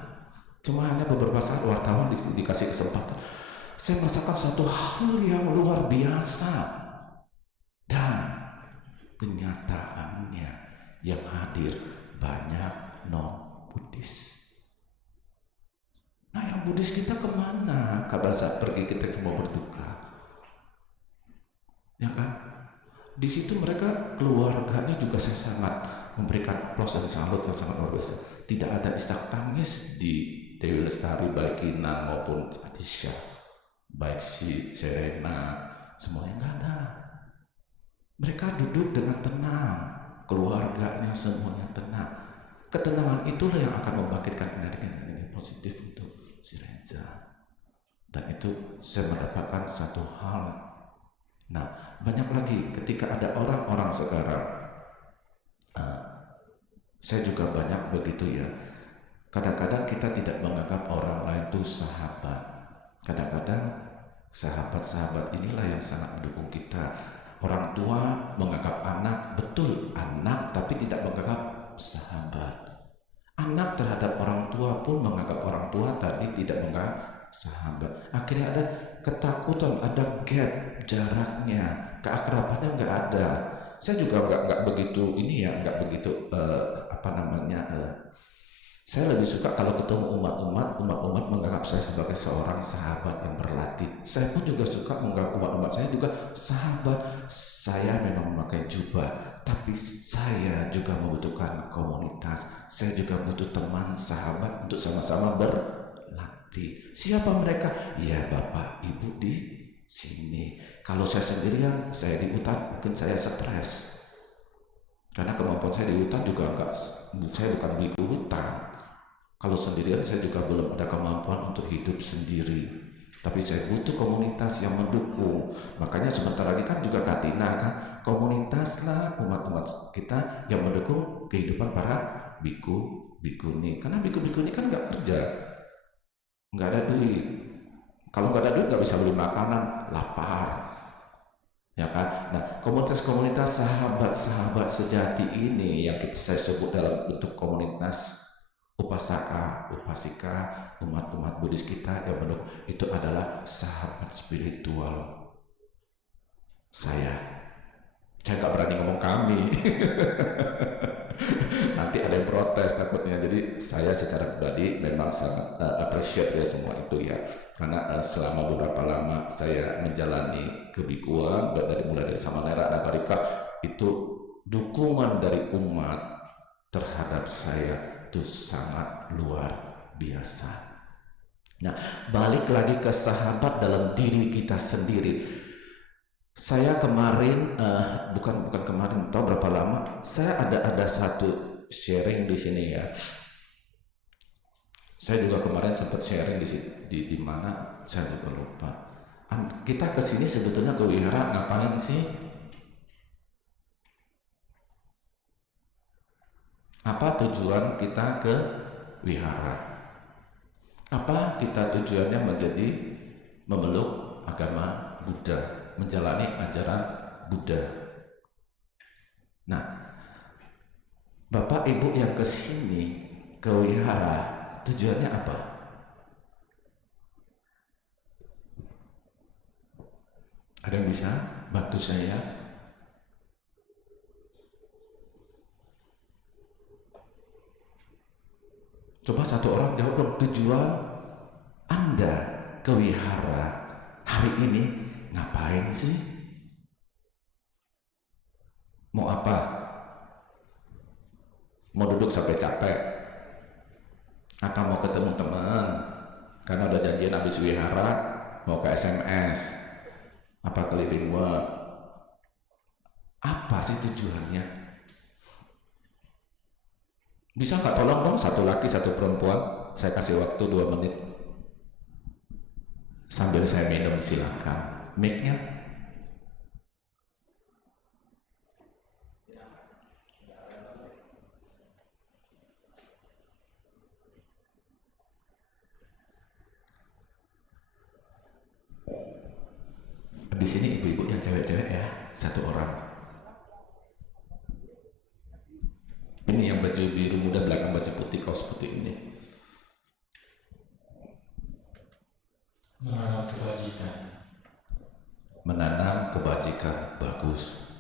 cuma hanya beberapa saat wartawan dikasih kesempatan. Saya merasakan satu hal yang luar biasa, dan kenyataannya yang hadir banyak non-Buddhis. Nah, yang Buddhis kita kemana kabar saat pergi kita mau berduka? Ya kan? Di situ mereka keluarganya juga saya sangat memberikan aplaus dan salut yang sangat luar biasa. Tidak ada isak tangis di Dewi Lestari, baik Kinan maupun Atisha, baik si Serena, semuanya nggak ada. Mereka duduk dengan tenang, keluarganya semuanya tenang. Ketenangan itulah yang akan membangkitkan energi positif untuk si Reza. Dan itu saya mendapatkan satu hal. Nah, banyak lagi ketika ada orang-orang sekarang, saya juga banyak begitu ya. Kadang-kadang kita tidak menganggap orang lain itu sahabat. Kadang-kadang sahabat-sahabat inilah yang sangat mendukung kita. Orang tua menganggap anak, betul anak, tapi tidak menganggap sahabat. Anak terhadap orang tua pun menganggap orang tua tadi tidak menganggap sahabat. Akhirnya ada ketakutan, ada gap jaraknya, keakrabannya nggak ada. Saya juga nggak begitu ini ya, nggak begitu saya lebih suka kalau ketemu umat-umat menganggap saya sebagai seorang sahabat yang berlatih. Saya pun juga suka menganggap umat-umat saya juga sahabat. Saya memang memakai jubah, tapi saya juga membutuhkan komunitas. Saya juga butuh teman, sahabat untuk sama-sama berlatih. Siapa mereka? Ya Bapak, Ibu di sini. Kalau saya sendirian, saya di hutan, mungkin saya stres. Karena kemampuan saya di hutan juga enggak, saya bukan biku hutan. Kalau sendirian saya juga belum ada kemampuan untuk hidup sendiri. Tapi saya butuh komunitas yang mendukung. Makanya sebentar lagi kan juga Katina kan, komunitaslah umat-umat kita yang mendukung kehidupan para biku, bikuni. Karena biku-bikuni kan nggak kerja, nggak ada duit. Kalau nggak ada duit nggak bisa beli makanan, lapar. Ya kan? Nah, komunitas-komunitas sahabat-sahabat sejati ini yang saya sebut dalam bentuk komunitas upasaka, upasika, umat-umat Buddhis kita yang mendukung, itu adalah sahabat spiritual saya. Saya nggak berani ngomong kami. Nanti ada yang protes takutnya. Jadi saya secara pribadi memang sangat appreciate ya semua itu ya. Karena selama beberapa lama saya menjalani kebikuan mulai dari Samanera, Nagarika, itu dukungan dari umat terhadap saya itu sangat luar biasa. Nah, balik lagi ke sahabat dalam diri kita sendiri. Saya kemarin, bukan kemarin, tahu berapa lama? Saya ada satu sharing di sini ya. Saya juga kemarin sempat sharing di mana saya juga lupa. Kita kesini sebetulnya ke wihara ngapain sih? Apa tujuan kita ke wihara? Apa kita tujuannya menjadi memeluk agama Buddha, menjalani ajaran Buddha? Nah, Bapak Ibu yang kesini ke wihara tujuannya apa? Ada yang bisa bantu saya? Coba satu orang jawab dong, tujuan Anda ke wihara hari ini ngapain sih? Mau apa? Mau duduk sampai capek? Atau mau ketemu teman? Karena udah janjian habis wihara mau ke SMS? Apa ke living world? Apa sih tujuannya? Bisa nggak tolong dong satu laki satu perempuan, saya kasih waktu 2 menit sambil saya minum, silakan. Mic-nya. Di sini ibu-ibu yang cewek-cewek ya, satu orang. Ini yang baju biru muda belakang baju putih kaos putih ini. Menanam kebajikan. Menanam kebajikan, bagus,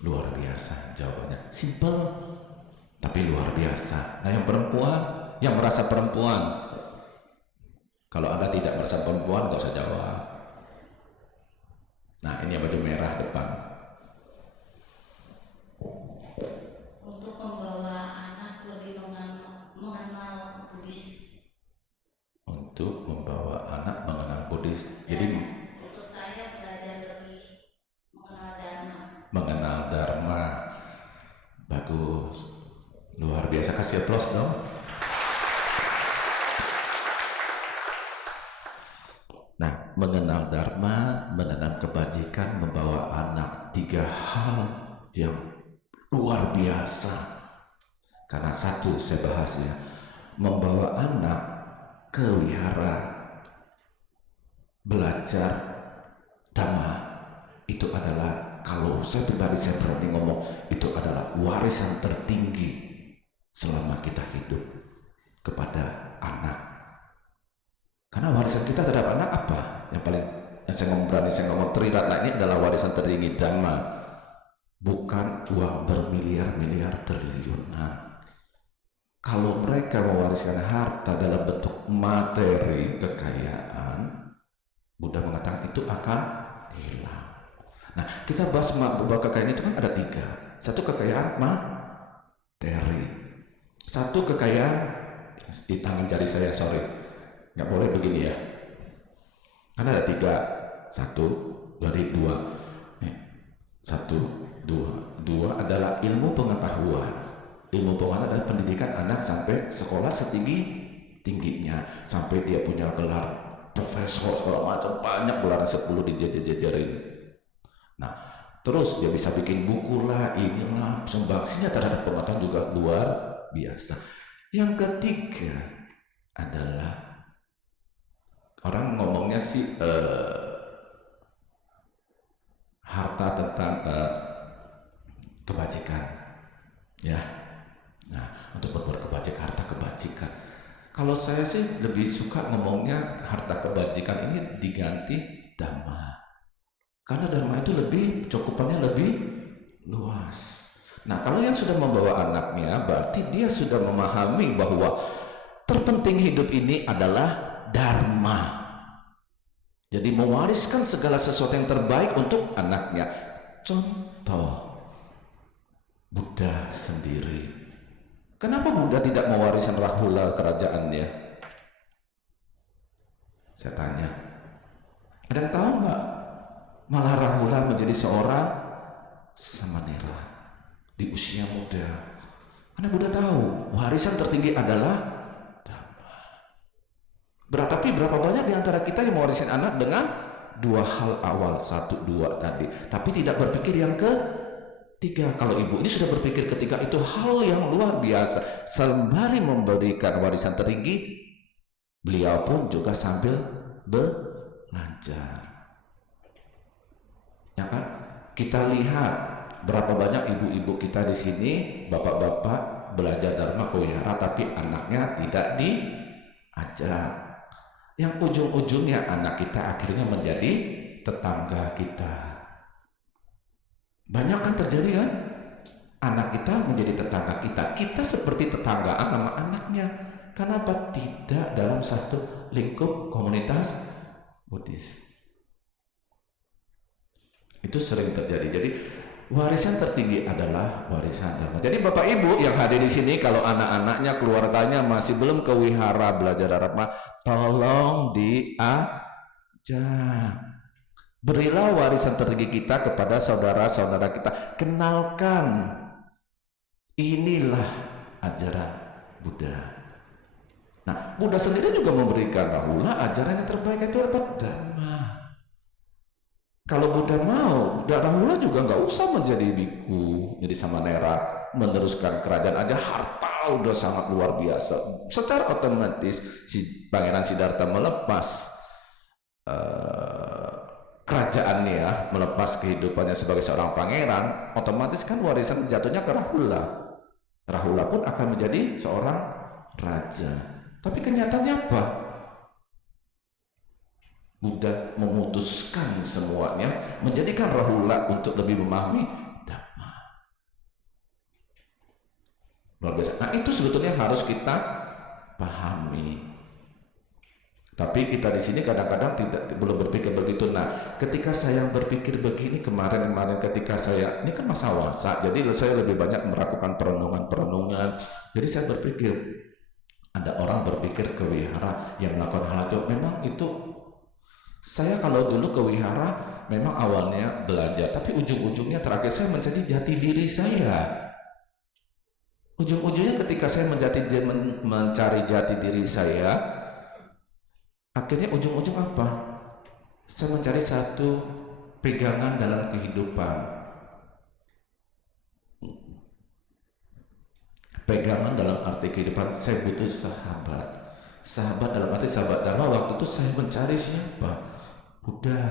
luar biasa jawabannya. Simple tapi luar biasa. Nah, yang perempuan, yang merasa perempuan, kalau Anda tidak merasa perempuan nggak usah jawab. Nah, ini yang baju merah depan. Untuk membawa anak lebih mengenal Buddhis. Untuk membawa anak mengenal Buddhis. Jadi Untuk saya belajar lebih mengenal Dharma. mengenal Dharma. Bagus, luar biasa, kasih aplaus dong. Nah, mengenal Dharma, menanam kebajikan, membawa anak, 3 hal yang luar biasa. Karena satu saya bahas ya, membawa anak ke wihara belajar dhamma itu adalah, kalau saya pribadi saya berani ngomong, itu adalah warisan tertinggi selama kita hidup kepada anak. Karena warisan kita terhadap anak apa? Yang paling, yang saya ngomong berani, saya ngomong Triratna ini adalah warisan tertinggi dhamma, bukan uang bermiliar-miliar triliunan. Kalau mereka mewariskan harta dalam bentuk materi, kekayaan, Buddha mengatakan itu akan hilang. Nah, kita bahas bahwa kekayaan itu kan ada 3. Satu kekayaan materi, satu kekayaan di tangan jari saya, sorry, nggak boleh begini ya, karena ada 3. 1 dari 2. 1, 2 adalah ilmu pengetahuan. Ilmu pengetahuan adalah pendidikan anak sampai sekolah setinggi-tingginya, sampai dia punya gelar profesor segala macam, banyak gelaran 10 dijajarin. Nah, terus dia bisa bikin buku lah, inilah, sumbangsihnya terhadap pengetahuan juga luar biasa. Yang ketiga adalah, orang ngomongnya sih harta tentang kebajikan, ya. Nah, untuk berbuat kebajikan, harta kebajikan. Kalau saya sih lebih suka ngomongnya harta kebajikan ini diganti dhamma. Karena dhamma itu lebih, cakupannya lebih luas. Nah, kalau yang sudah membawa anaknya, berarti dia sudah memahami bahwa terpenting hidup ini adalah dharma. Jadi mewariskan segala sesuatu yang terbaik untuk anaknya. Contoh, Buddha sendiri. Kenapa Buddha tidak mewariskan Rahula kerajaannya? Saya tanya. Ada yang tahu nggak? Malah Rahula menjadi seorang samanera di usia muda. Karena Buddha tahu warisan tertinggi adalah dhamma. Tapi berapa banyak di antara kita yang mewariskan anak dengan 2 hal awal, 1, 2 tadi, tapi tidak berpikir yang ketiga. Kalau ibu ini sudah berpikir ketiga, itu hal yang luar biasa. Sembari memberikan warisan tertinggi, beliau pun juga sambil belajar. Ya kan? Kita lihat berapa banyak ibu-ibu kita di sini, bapak-bapak belajar dharma kewihara, tapi anaknya tidak diajak. Yang ujung-ujungnya anak kita akhirnya menjadi tetangga kita. Banyak kan terjadi kan? Anak kita menjadi tetangga kita. Kita seperti tetanggaan sama anaknya. Kenapa tidak dalam satu lingkup komunitas Buddhis? Itu sering terjadi. Jadi warisan tertinggi adalah warisan dhamma. Jadi Bapak Ibu yang hadir di sini, kalau anak-anaknya, keluarganya masih belum ke wihara belajar dharma, tolong diajak. Berilah warisan tertinggi kita kepada saudara-saudara kita. Kenalkan, inilah ajaran Buddha. Nah, Buddha sendiri juga memberikan Rahula ajaran yang terbaik, itu dapat dhamma. Kalau Buddha mau, Rahula juga nggak usah menjadi biku, jadi samanera, meneruskan kerajaan aja, harta udah sangat luar biasa. Secara otomatis si Pangeran Siddhartha melepas kerajaannya, ya, melepas kehidupannya sebagai seorang pangeran, otomatis kan warisan jatuhnya ke Rahula. Rahula pun akan menjadi seorang raja. Tapi kenyataannya apa? Buddha memutuskan semuanya, menjadikan Rahula untuk lebih memahami dhamma. Luar biasa. Nah, itu sebetulnya harus kita pahami. Tapi kita di sini kadang-kadang belum berpikir begitu. Nah, ketika saya berpikir begini kemarin ketika saya, ini kan masa wasa, jadi saya lebih banyak melakukan perenungan. Jadi saya berpikir, ada orang berpikir ke wihara yang melakukan hal itu, memang itu, saya kalau dulu ke wihara memang awalnya belajar, tapi ujung-ujungnya terakhir saya mencari jati diri saya. Ujung-ujungnya ketika saya mencari jati diri saya, akhirnya ujung-ujung apa? Saya mencari satu pegangan dalam kehidupan. Pegangan dalam arti kehidupan, saya butuh sahabat. Sahabat dalam arti sahabat dhamma, waktu itu saya mencari siapa? Buddha.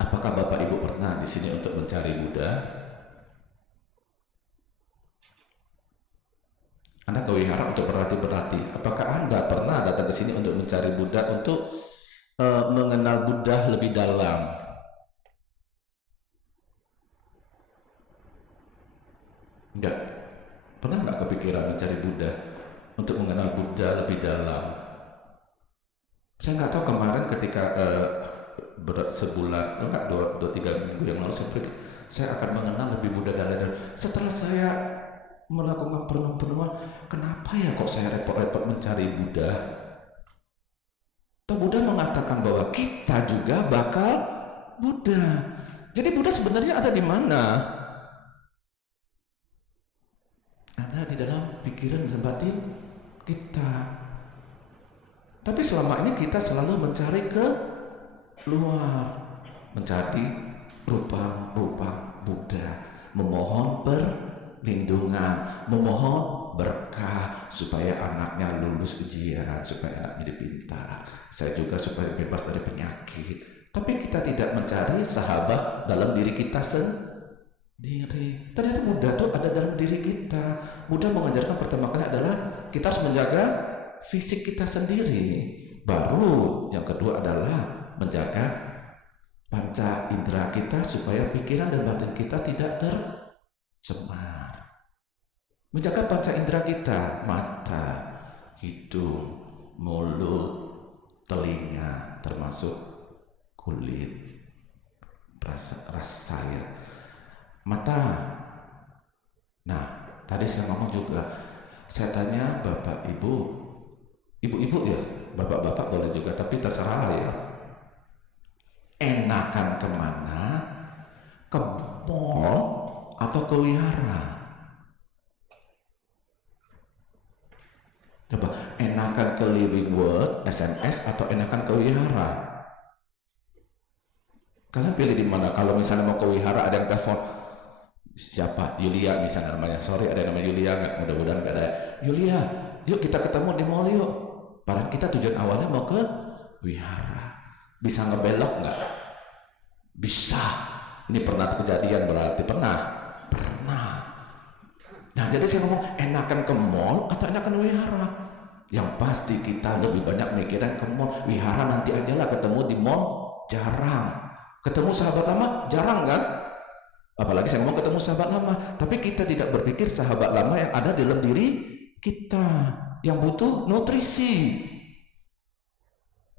Apakah Bapak Ibu pernah di sini untuk mencari Buddha? Anda ke wihara untuk berlatih. Apakah Anda pernah datang ke sini untuk mencari Buddha, untuk mengenal Buddha lebih dalam? Enggak. Pernah nggak kepikiran mencari Buddha, untuk mengenal Buddha lebih dalam? Saya nggak tahu kemarin ketika sebulan, enggak, dua tiga minggu yang lalu saya pikir saya akan mengenal lebih Buddha dalam. Setelah saya melakukan perenungan, kenapa ya kok saya repot-repot mencari Buddha? Toh Buddha mengatakan bahwa kita juga bakal Buddha. Jadi Buddha sebenarnya ada di mana? Ada di dalam pikiran dan batin kita. Tapi selama ini kita selalu mencari ke luar, mencari rupa-rupa Buddha, memohon perlindungan, memohon berkah supaya anaknya lulus ujian, supaya anaknya dipintar, saya juga supaya bebas dari penyakit. Tapi kita tidak mencari sahabat dalam diri kita sendiri. Ternyata Buddha itu ada dalam diri kita. Buddha mengajarkan pertama kali adalah kita harus menjaga fisik kita sendiri. Baru yang kedua adalah menjaga panca indera kita supaya pikiran dan batin kita tidak tercemar. Menjaga panca indera kita, mata, hidung, mulut, telinga, termasuk kulit, rasa ya. Mata. Nah, tadi saya ngomong juga, saya tanya Bapak Ibu, ibu-ibu ya, bapak-bapak boleh juga, tapi terserah lah ya. Enakan kemana? Ke mall atau ke wihara? Coba, enakan ke Living World, SMS, atau enakan ke wihara? Kalian pilih di mana? Kalau misalnya mau ke wihara, ada yang telepon, siapa? Yulia misalnya namanya. Sorry, ada yang namanya Yulia nggak? Mudah-mudahan nggak ada. Yulia, yuk kita ketemu di mall yuk. Padahal kita tujuan awalnya mau ke wihara. Bisa ngebelok nggak? Bisa. Ini pernah kejadian berarti pernah. Nah, jadi saya ngomong enakan ke mall atau enakan wihara? Yang pasti kita lebih banyak mikirin ke mall. Wihara nanti aja lah, ketemu di mall jarang. Ketemu sahabat lama jarang kan? Apalagi saya ngomong ketemu sahabat lama. Tapi kita tidak berpikir sahabat lama yang ada dalam diri kita, yang butuh nutrisi.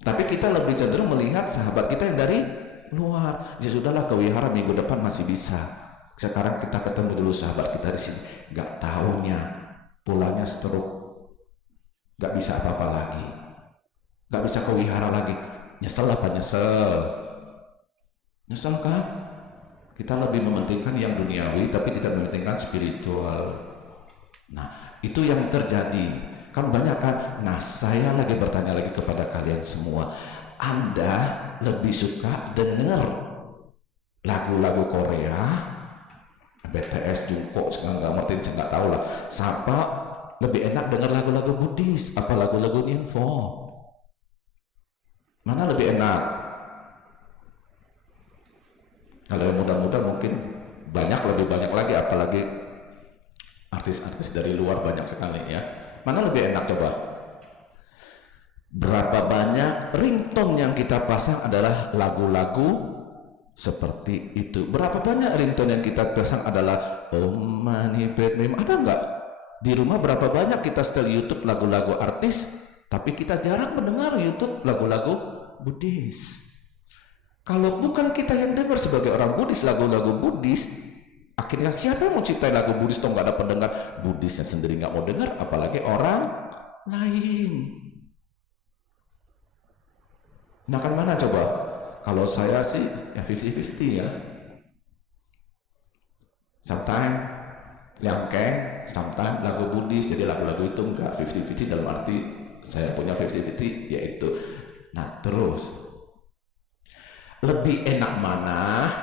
Tapi kita lebih cenderung melihat sahabat kita yang dari luar. Ya sudahlah, ke wihara minggu depan masih bisa. Sekarang kita ketemu dulu sahabat kita di sini. Gak taunya pulangnya stroke. Gak bisa apa-apa lagi. Gak bisa ke wihara lagi. Nyesel apa nyesel? Nyesel kan? Kita lebih mementingkan yang duniawi tapi tidak mementingkan spiritual. Nah, itu yang terjadi. Kan banyak kan? Nah, saya lagi bertanya lagi kepada kalian semua. Anda lebih suka dengar lagu-lagu Korea, BTS, Jungkook, sekarang nggak ngerti, saya nggak tahu lah. Siapa lebih enak dengar lagu-lagu Buddhis apa lagu-lagu Info? Mana lebih enak? Kalau yang muda-muda mungkin lebih banyak lagi, apalagi artis-artis dari luar banyak sekali ya. Mana lebih enak coba? Berapa banyak ringtone yang kita pasang adalah lagu-lagu seperti itu? Berapa banyak ringtone yang kita pasang adalah Om Mani Padme? Ada nggak? Di rumah berapa banyak kita setel YouTube lagu-lagu artis, tapi kita jarang mendengar YouTube lagu-lagu Buddhis. Kalau bukan kita yang dengar sebagai orang Buddhis lagu-lagu Buddhis, akhirnya siapa yang mau ciptain lagu Buddhis? Toh nggak ada pendengar, Buddhisnya sendiri nggak mau dengar, apalagi orang lain. Nah kan mana coba? Kalau saya sih ya 50-50 ya. Sometimes yang sometimes lagu Buddhis, jadi lagu-lagu itu enggak 50-50 dalam arti saya punya 50-50 yaitu. Nah terus lebih enak mana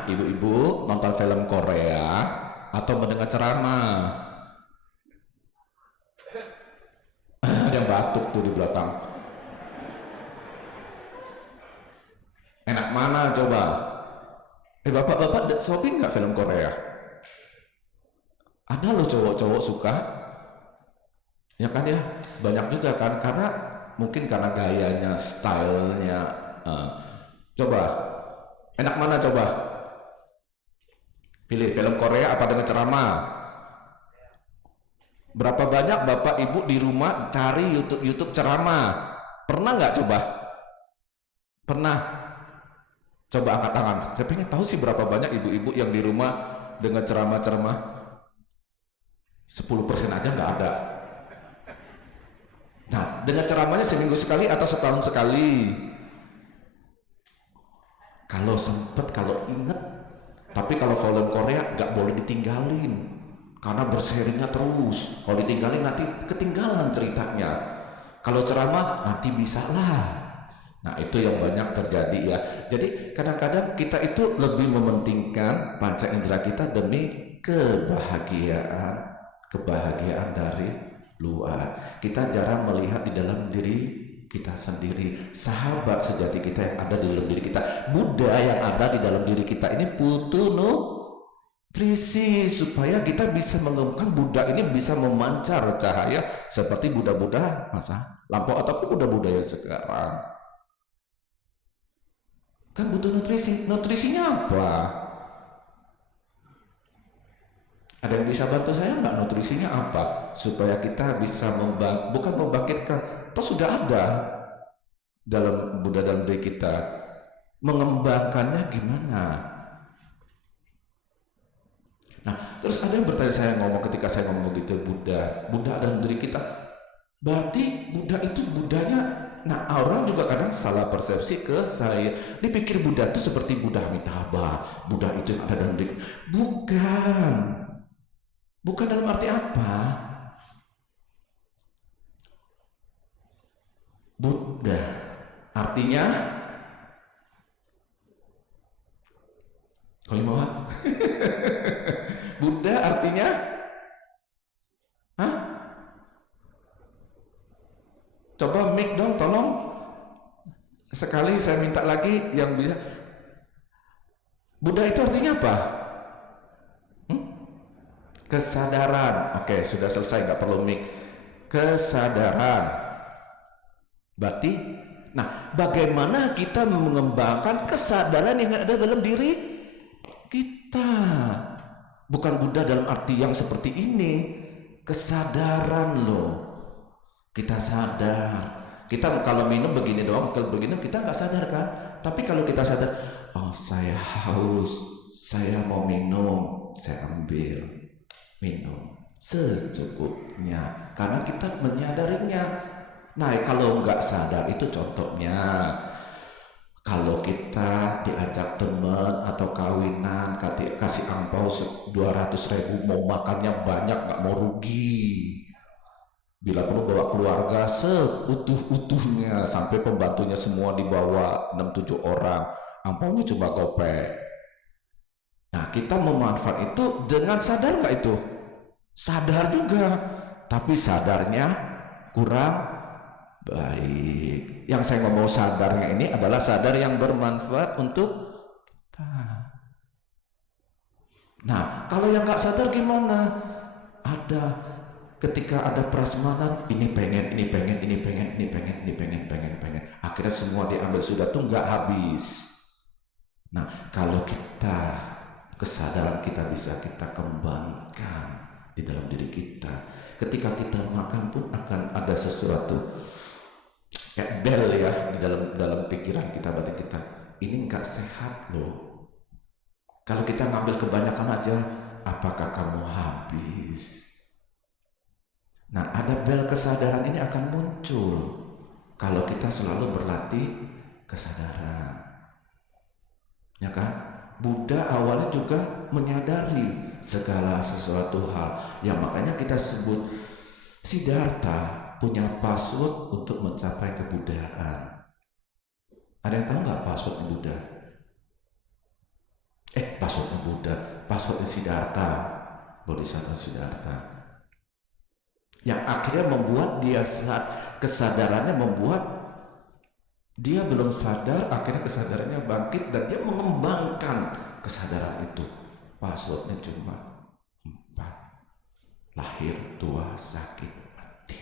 ibu-ibu nonton film Korea atau mendengar ceramah? Ada yang batuk tuh di belakang. Enak mana coba? Bapak-bapak shopping nggak film Korea? Ada loh cowok-cowok suka, ya kan ya? Banyak juga kan, karena mungkin karena gayanya, stylenya. Coba, enak mana coba? Pilih film Korea apa dengan ceramah? Berapa banyak bapak ibu di rumah cari YouTube ceramah? Pernah nggak coba? Pernah? Coba angkat tangan. Saya pengen tahu sih berapa banyak ibu-ibu yang di rumah dengan ceramah-ceramah. 10% aja nggak ada. Nah, dengan ceramahnya seminggu sekali atau setahun sekali? Kalau sempet, kalau inget. Tapi kalau film Korea nggak boleh ditinggalin, karena berseringnya terus. Kalau ditinggalin nanti ketinggalan ceritanya. Kalau ceramah nanti bisa lah. Nah, itu yang banyak terjadi ya. Jadi kadang-kadang kita itu lebih mementingkan panca indera kita demi kebahagiaan dari luar. Kita jarang melihat di dalam diri kita sendiri, sahabat sejati kita yang ada di dalam diri kita, Buddha yang ada di dalam diri kita ini butuh nutrisi supaya kita bisa mengembangkan Buddha ini bisa memancar cahaya seperti Buddha-Buddha masa lampau ataupun Buddha-Buddha yang sekarang. Kan butuh nutrisi. Nutrisinya apa? Ada yang bisa bantu saya nggak? Nutrisinya apa? Supaya kita bisa bukan membangkitkan, toh sudah ada dalam Buddha dalam diri kita. Mengembangkannya gimana? Nah, terus ada yang bertanya saya ketika saya ngomong begitu, Buddha dalam diri kita. Berarti Buddha itu Buddhanya. Nah, orang juga kadang salah persepsi ke saya. Dipikir Buddha itu seperti Buddha Amitabha, Buddha itu yang ada dalam diri. Bukan dalam arti apa? Buddha artinya kau mau? Buddha artinya coba mic dong, tolong sekali saya minta lagi yang bisa. Buddha itu artinya apa? Kesadaran. Oke, sudah selesai, nggak perlu mic. Kesadaran. Berarti, nah, bagaimana kita mengembangkan kesadaran yang ada dalam diri kita? Bukan Buddha dalam arti yang seperti ini. Kesadaran loh. Kita sadar. Kita kalau minum begini doang, kalau begini kita nggak sadar kan? Tapi kalau kita sadar, oh saya haus, saya mau minum, saya ambil. Minum secukupnya karena kita menyadarinya. Nah, kalau nggak sadar itu contohnya kalau kita diajak teman atau kawinan kasih angpau 200.000 mau makannya banyak nggak mau rugi, bila perlu bawa keluarga seutuh-utuhnya sampai pembantunya semua dibawa 6-7 orang, angpaunya cuma gopek. Nah, kita memanfaat itu dengan sadar nggak itu? Sadar juga, tapi sadarnya kurang baik. Yang saya ngomong sadarnya ini adalah sadar yang bermanfaat untuk kita. Nah, kalau yang nggak sadar gimana? Ketika ada prasmanan, ini pengen. Akhirnya semua diambil sudah tuh nggak habis. Nah, kalau kesadaran kita bisa kita kembangkan di dalam diri kita. Ketika kita makan pun akan ada sesuatu kayak bel ya di dalam pikiran kita, batin kita. Ini nggak sehat loh. Kalau kita ngambil kebanyakan aja, apakah kamu habis? Nah, ada bel kesadaran ini akan muncul kalau kita selalu berlatih kesadaran. Ya kan? Buddha awalnya juga menyadari segala sesuatu hal yang makanya kita sebut Siddhartha punya password untuk mencapai kebuddhaan. Ada yang tahu nggak passwordnya Buddha? Passwordnya Buddha, passwordnya Siddhartha, Bodhisattva Siddhartha, yang akhirnya membuat dia kesadarannya membuat Dia belum sadar, akhirnya kesadarannya bangkit dan dia mengembangkan kesadaran itu. Passwordnya cuma 4. Lahir, tua, sakit, mati.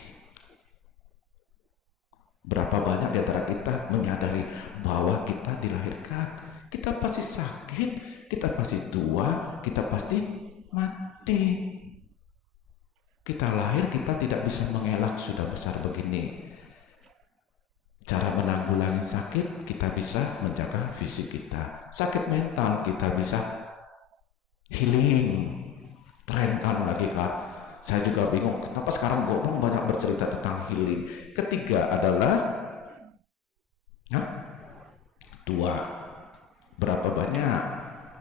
Berapa banyak di antara kita menyadari bahwa kita dilahirkan, kita pasti sakit, kita pasti tua, kita pasti mati. Kita lahir, kita tidak bisa mengelak sudah besar begini. Cara menanggulangi sakit, kita bisa menjaga fisik kita. Sakit mental, kita bisa healing. Tren kan lagi kan. Saya juga bingung, kenapa sekarang orang banyak bercerita tentang healing. Ketiga adalah tua. Berapa banyak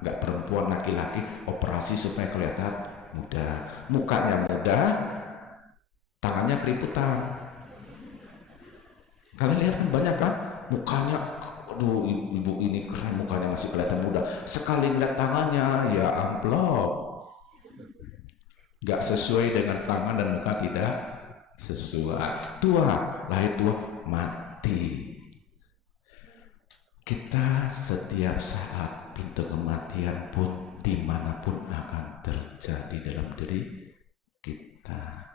nggak perempuan laki-laki operasi supaya kelihatan muda. Mukanya muda, tangannya keriputan. Kalian lihat kan banyak kan mukanya, aduh ibu ini keren mukanya masih kelihatan muda. Sekali lihat tangannya ya amplop, nggak sesuai dengan tangan dan muka tidak sesuai. Tua, lahir tua, mati. Kita setiap saat pintu kematian pun dimanapun akan terjadi dalam diri kita.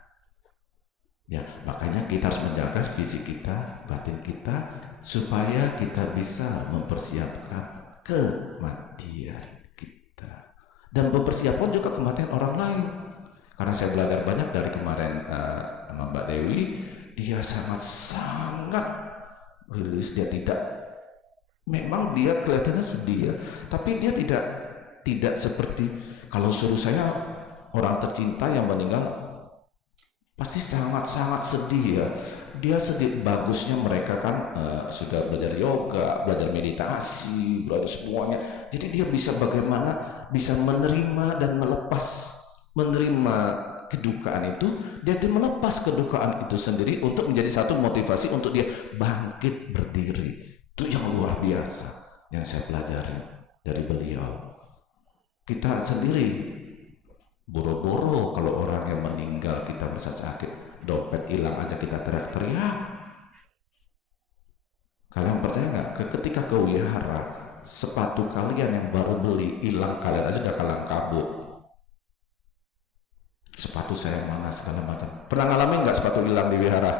Ya, makanya kita harus menjaga fisik kita, batin kita, supaya kita bisa mempersiapkan kematian kita dan mempersiapkan juga kematian orang lain. Karena saya belajar banyak dari kemarin sama Mbak Dewi, dia sangat rilis, dia tidak, memang dia kelihatannya sedih ya, tapi dia tidak seperti kalau suruh saya orang tercinta yang meninggal pasti sangat sedih ya. Dia sedih. Bagusnya mereka kan sudah belajar yoga, belajar meditasi, belajar semuanya. Jadi dia bisa bagaimana bisa menerima dan menerima kedukaan itu, dan dia melepas kedukaan itu sendiri untuk menjadi satu motivasi untuk dia bangkit berdiri. Itu yang luar biasa yang saya pelajari dari beliau. Kita sendiri boro-boro kalau orang yang meninggal kita merasa sakit, dompet hilang aja kita teriak-teriak. Kalian percaya nggak? Ketika ke wihara, sepatu kalian yang baru beli hilang, kalian aja udah kalang kabut. Sepatu saya mana segala macam. Pernah ngalamin nggak sepatu hilang di wihara?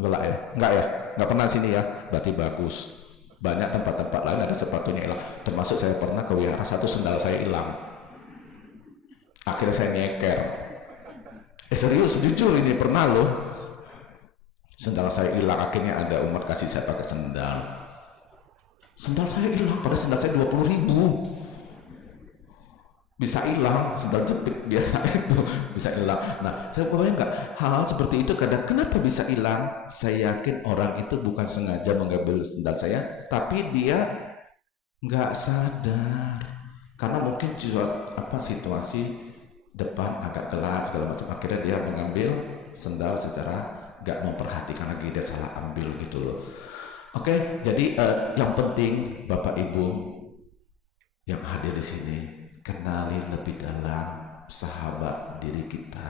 Enggak ya? Nggak pernah sini ya? Berarti bagus. Banyak tempat-tempat lain ada sepatunya hilang. Termasuk saya pernah ke wihara, satu sendal saya hilang. Akhirnya saya nyeker. Serius, jujur ini pernah loh. Sendal saya hilang, akhirnya ada umat kasih saya pakai sendal. Sendal saya hilang, pada sendal saya 20.000. Bisa hilang, sendal jepit biasa itu bisa hilang. Nah, saya bayang nggak hal seperti itu kadang, kenapa bisa hilang? Saya yakin orang itu bukan sengaja mengambil sendal saya, tapi dia nggak sadar. Karena mungkin situasi depan agak gelap segala macam, akhirnya dia mengambil sendal secara gak memperhatikan lagi, dia salah ambil gitu loh. Oke, jadi yang penting Bapak Ibu yang hadir di sini, kenali lebih dalam sahabat diri kita.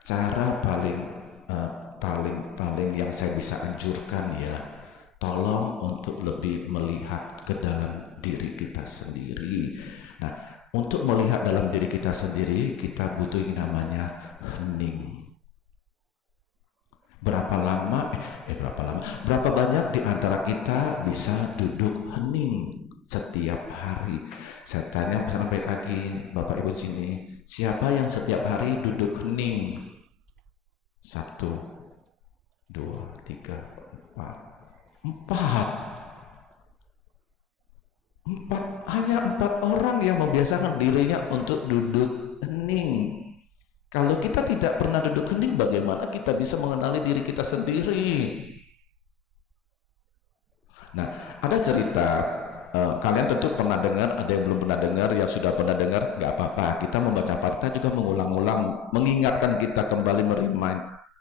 Cara paling yang saya bisa anjurkan ya, tolong untuk lebih melihat ke dalam diri kita sendiri. Nah, untuk melihat dalam diri kita sendiri, kita butuh yang namanya hening. Berapa banyak di antara kita bisa duduk hening setiap hari? Saya tanya sampai lagi, Bapak Ibu sini, siapa yang setiap hari duduk hening? 1, 2, 3, 4. Hanya 4 orang yang membiasakan dirinya untuk duduk hening. Kalau kita tidak pernah duduk hening, bagaimana kita bisa mengenali diri kita sendiri? Nah, ada cerita, kalian tentu pernah dengar, ada yang belum pernah dengar, yang sudah pernah dengar, nggak apa-apa. Kita membaca fakta juga mengulang-ulang, mengingatkan kita kembali,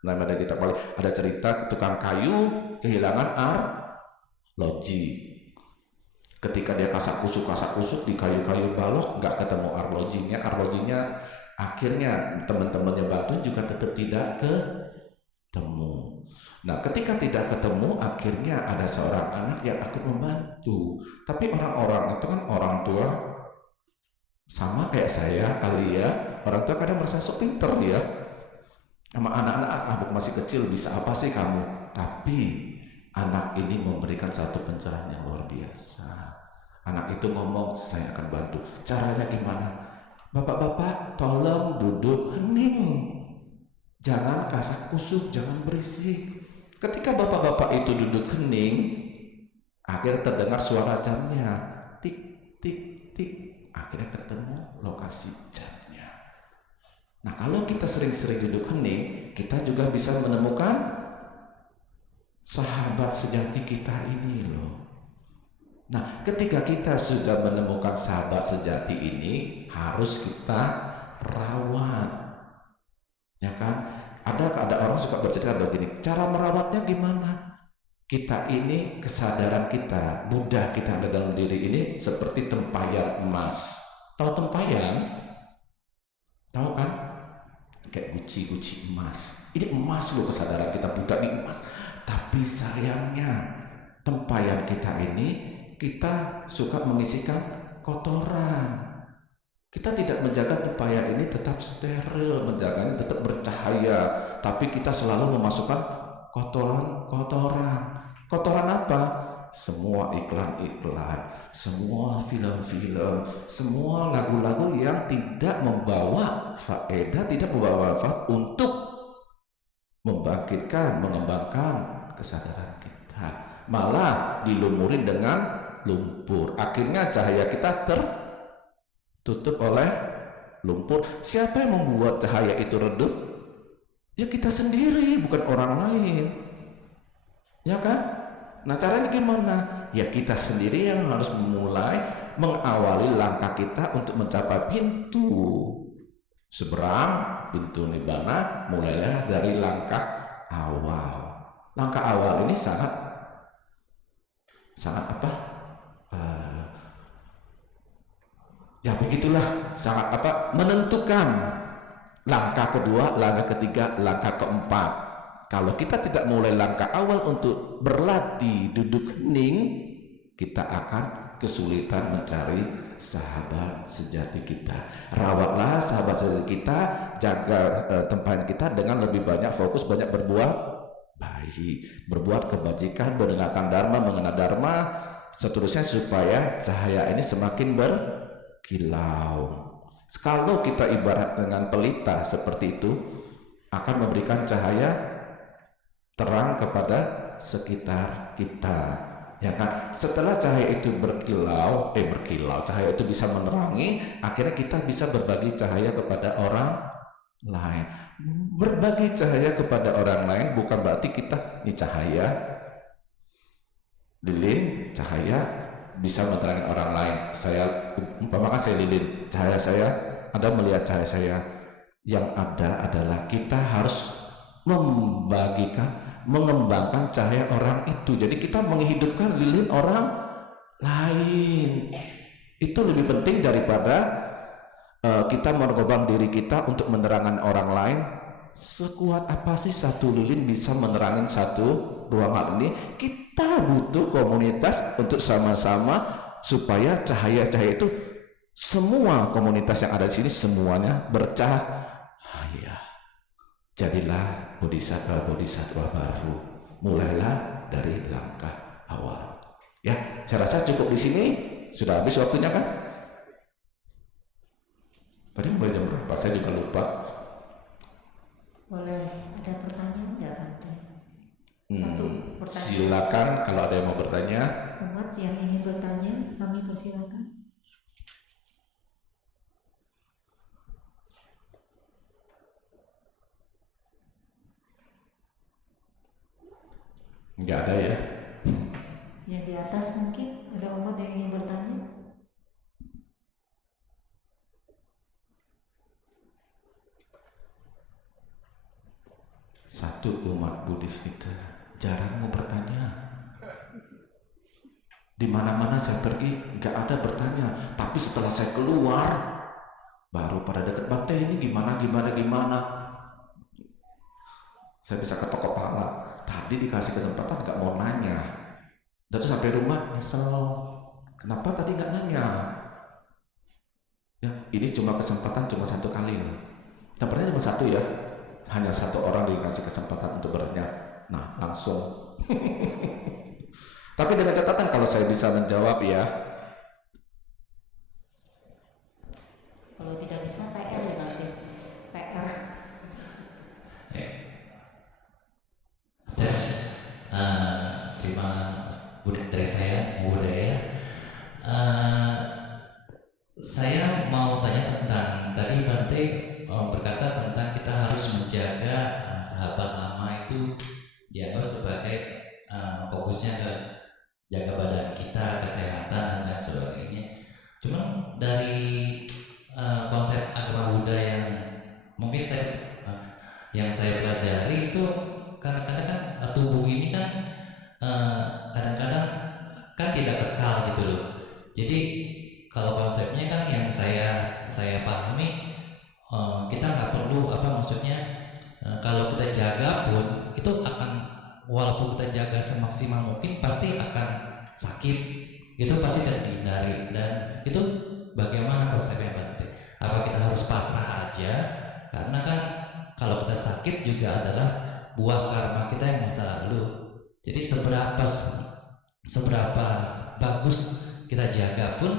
dari kita kembali. Ada cerita tukang kayu kehilangan arloji. Ketika dia kasak kusuk di kayu-kayu balok, nggak ketemu arlojinya, akhirnya teman-temannya bantu juga tetap tidak ketemu. Nah, ketika tidak ketemu, akhirnya ada seorang anak yang akan membantu. Tapi orang-orang itu kan orang tua, sama kayak saya kali ya. Orang tua kadang merasa sok pinter ya. Sama anak-anak, aku masih kecil, bisa apa sih kamu? Tapi anak ini memberikan satu pencerahan yang luar biasa. Anak itu ngomong, saya akan bantu. Caranya gimana? Bapak-bapak, tolong duduk hening. Jangan kasak kusuk, jangan berisik. Ketika bapak-bapak itu duduk hening, akhirnya terdengar suara jamnya. Tik, tik, tik. Akhirnya ketemu lokasi jamnya. Nah, kalau kita sering-sering duduk hening, kita juga bisa menemukan sahabat sejati kita ini loh. Nah, ketika kita sudah menemukan sahabat sejati ini, harus kita rawat. Ya kan? Ada orang suka bercerita begini, cara merawatnya gimana? Kita ini, kesadaran kita, Buddha kita ada dalam diri ini seperti tempayan emas. Tahu tempayan? Tahu kan? Kayak guci-guci emas. Ini emas loh, kesadaran kita Buddha ini emas. Tapi sayangnya tempayan kita ini, kita suka mengisikan kotoran. Kita tidak menjaga tempayan ini tetap steril, menjaganya tetap bercahaya, tapi kita selalu memasukkan kotoran. Kotoran apa? Semua iklan-iklan, semua film-film, semua lagu-lagu yang tidak membawa faedah, tidak membawa manfaat untuk membangkitkan, mengembangkan kesadaran kita. Malah dilumurin dengan lumpur. Akhirnya cahaya kita tertutup oleh lumpur. Siapa yang membuat cahaya itu redup? Ya kita sendiri, bukan orang lain. Ya kan? Nah, caranya gimana? Ya kita sendiri yang harus memulai mengawali langkah kita untuk mencapai pintu seberang, pintu nibbana. Mulailah dari langkah awal. Langkah awal ini sangat apa? Ya begitulah, sangat apa? Menentukan langkah kedua, langkah ketiga, langkah keempat. Kalau kita tidak mulai langkah awal untuk berlatih duduk hening, kita akan kesulitan mencari sahabat sejati kita. Rawatlah sahabat sejati kita, jaga tempayan kita dengan lebih banyak fokus, banyak berbuat baik, berbuat kebajikan, mendengarkan dharma, mengenal dharma, seterusnya supaya cahaya ini semakin berkilau. Kalau kita ibarat dengan pelita seperti itu, akan memberikan cahaya terang kepada sekitar kita, ya kan? Setelah cahaya itu berkilau, cahaya itu bisa menerangi, akhirnya kita bisa berbagi cahaya kepada orang lain. Berbagi cahaya kepada orang lain bukan berarti kita ini cahaya lilin, cahaya bisa menerangi orang lain. Saya umpamakan saya lilin, cahaya saya, Anda melihat cahaya saya. Yang ada adalah kita harus membagikan, mengembangkan cahaya orang itu. Jadi kita menghidupkan lilin orang lain. Itu lebih penting daripada kita mengembang diri kita untuk menerangkan orang lain. Sekuat apa sih satu lilin bisa menerangi satu ruangan ini? Kita butuh komunitas untuk sama-sama supaya cahaya-cahaya itu semua komunitas yang ada di sini semuanya bercahaya. Jadilah bodhisattva baru. Mulailah dari langkah awal. Ya, saya rasa cukup di sini. Sudah habis waktunya kan? Tadi mulai jam berapa? Saya juga lupa. Boleh ada pertanyaan nggak, Bante? Satu pertanyaan. Silakan kalau ada yang mau bertanya. Umat yang ingin bertanya, kami persilakan. Nggak ada ya? Yang di atas mungkin ada umat yang ingin bertanya. Satu umat Buddhis kita jarang mau bertanya. Di mana-mana saya pergi nggak ada bertanya. Tapi setelah saya keluar, baru pada deket Bante ini gimana. Saya bisa ketok kepala. tadi dikasih kesempatan nggak mau nanya, dan terus sampai rumah nyesel, kenapa tadi nggak nanya? Ya, ini cuma kesempatan cuma 1 kali loh. Yang pernah cuma 1 ya, hanya 1 orang dikasih kesempatan untuk bertanya. Nah, langsung. Tapi dengan catatan kalau saya bisa menjawab ya. Kalau tidak bisa PR ya nanti. PR. Tes, terima dari saya, Bu Budaya. Saya mau tanya tentang tadi Bante berkata tentang kita harus menjaga sahabat lama itu dianggap sebagai fokusnya ke jaga badan kita, kesehatan dan lain sebagainya. Cuma dari konsep agama Buddha yang mungkin tadi yang saya pelajari itu kadang-kadang kan tubuh ini kan kadang-kadang kan tidak kekal gitu loh. Jadi kalau konsepnya kan yang saya pahami kita nggak perlu maksudnya kalau kita jaga pun itu akan walaupun kita jaga semaksimal mungkin pasti akan sakit, itu pasti tidak dihindari. Dan itu bagaimana konsepnya Bante? Apa kita harus pasrah aja? Karena kan kalau kita sakit juga adalah buah karma kita yang masa lalu. Jadi seberapa bagus kita jaga pun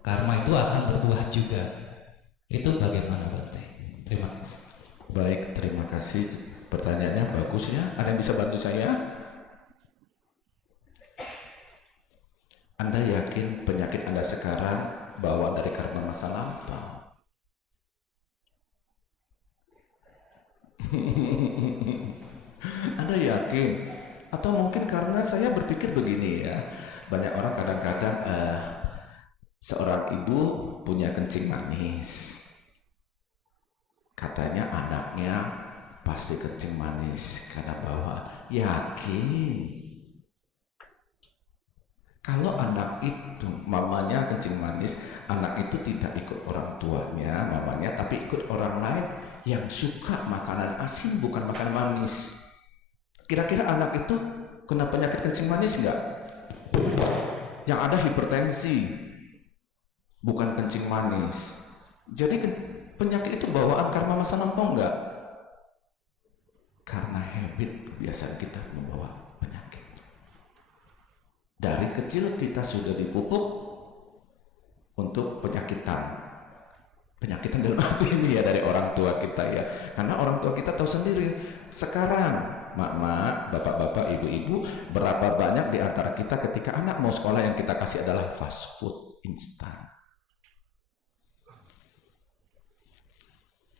karma itu akan berbuah juga. Itu bagaimana Bante? Terima kasih. Baik, terima kasih. Pertanyaannya bagus ya. Ada yang bisa bantu saya? Anda yakin penyakit Anda sekarang bawaan dari karma masa lampau? Anda yakin? Atau mungkin karena saya berpikir begini ya, banyak orang kadang-kadang seorang ibu punya kencing manis, katanya anaknya pasti kencing manis karena bawaan. Yakin? Kalau anak itu mamanya kencing manis, anak itu tidak ikut orang tuanya, mamanya, tapi ikut orang lain yang suka makanan asin bukan makanan manis. Kira-kira anak itu kena penyakit kencing manis enggak? Yang ada hipertensi, bukan kencing manis. Jadi penyakit itu bawaan karma masa lampau enggak? Karena habit, kebiasaan kita membawa penyakit. Dari kecil kita sudah dipupuk untuk penyakitan dalam arti ini ya dari orang tua kita ya, karena orang tua kita tahu sendiri sekarang mak-mak, bapak-bapak, ibu-ibu, berapa banyak di antara kita ketika anak mau sekolah yang kita kasih adalah fast food instan.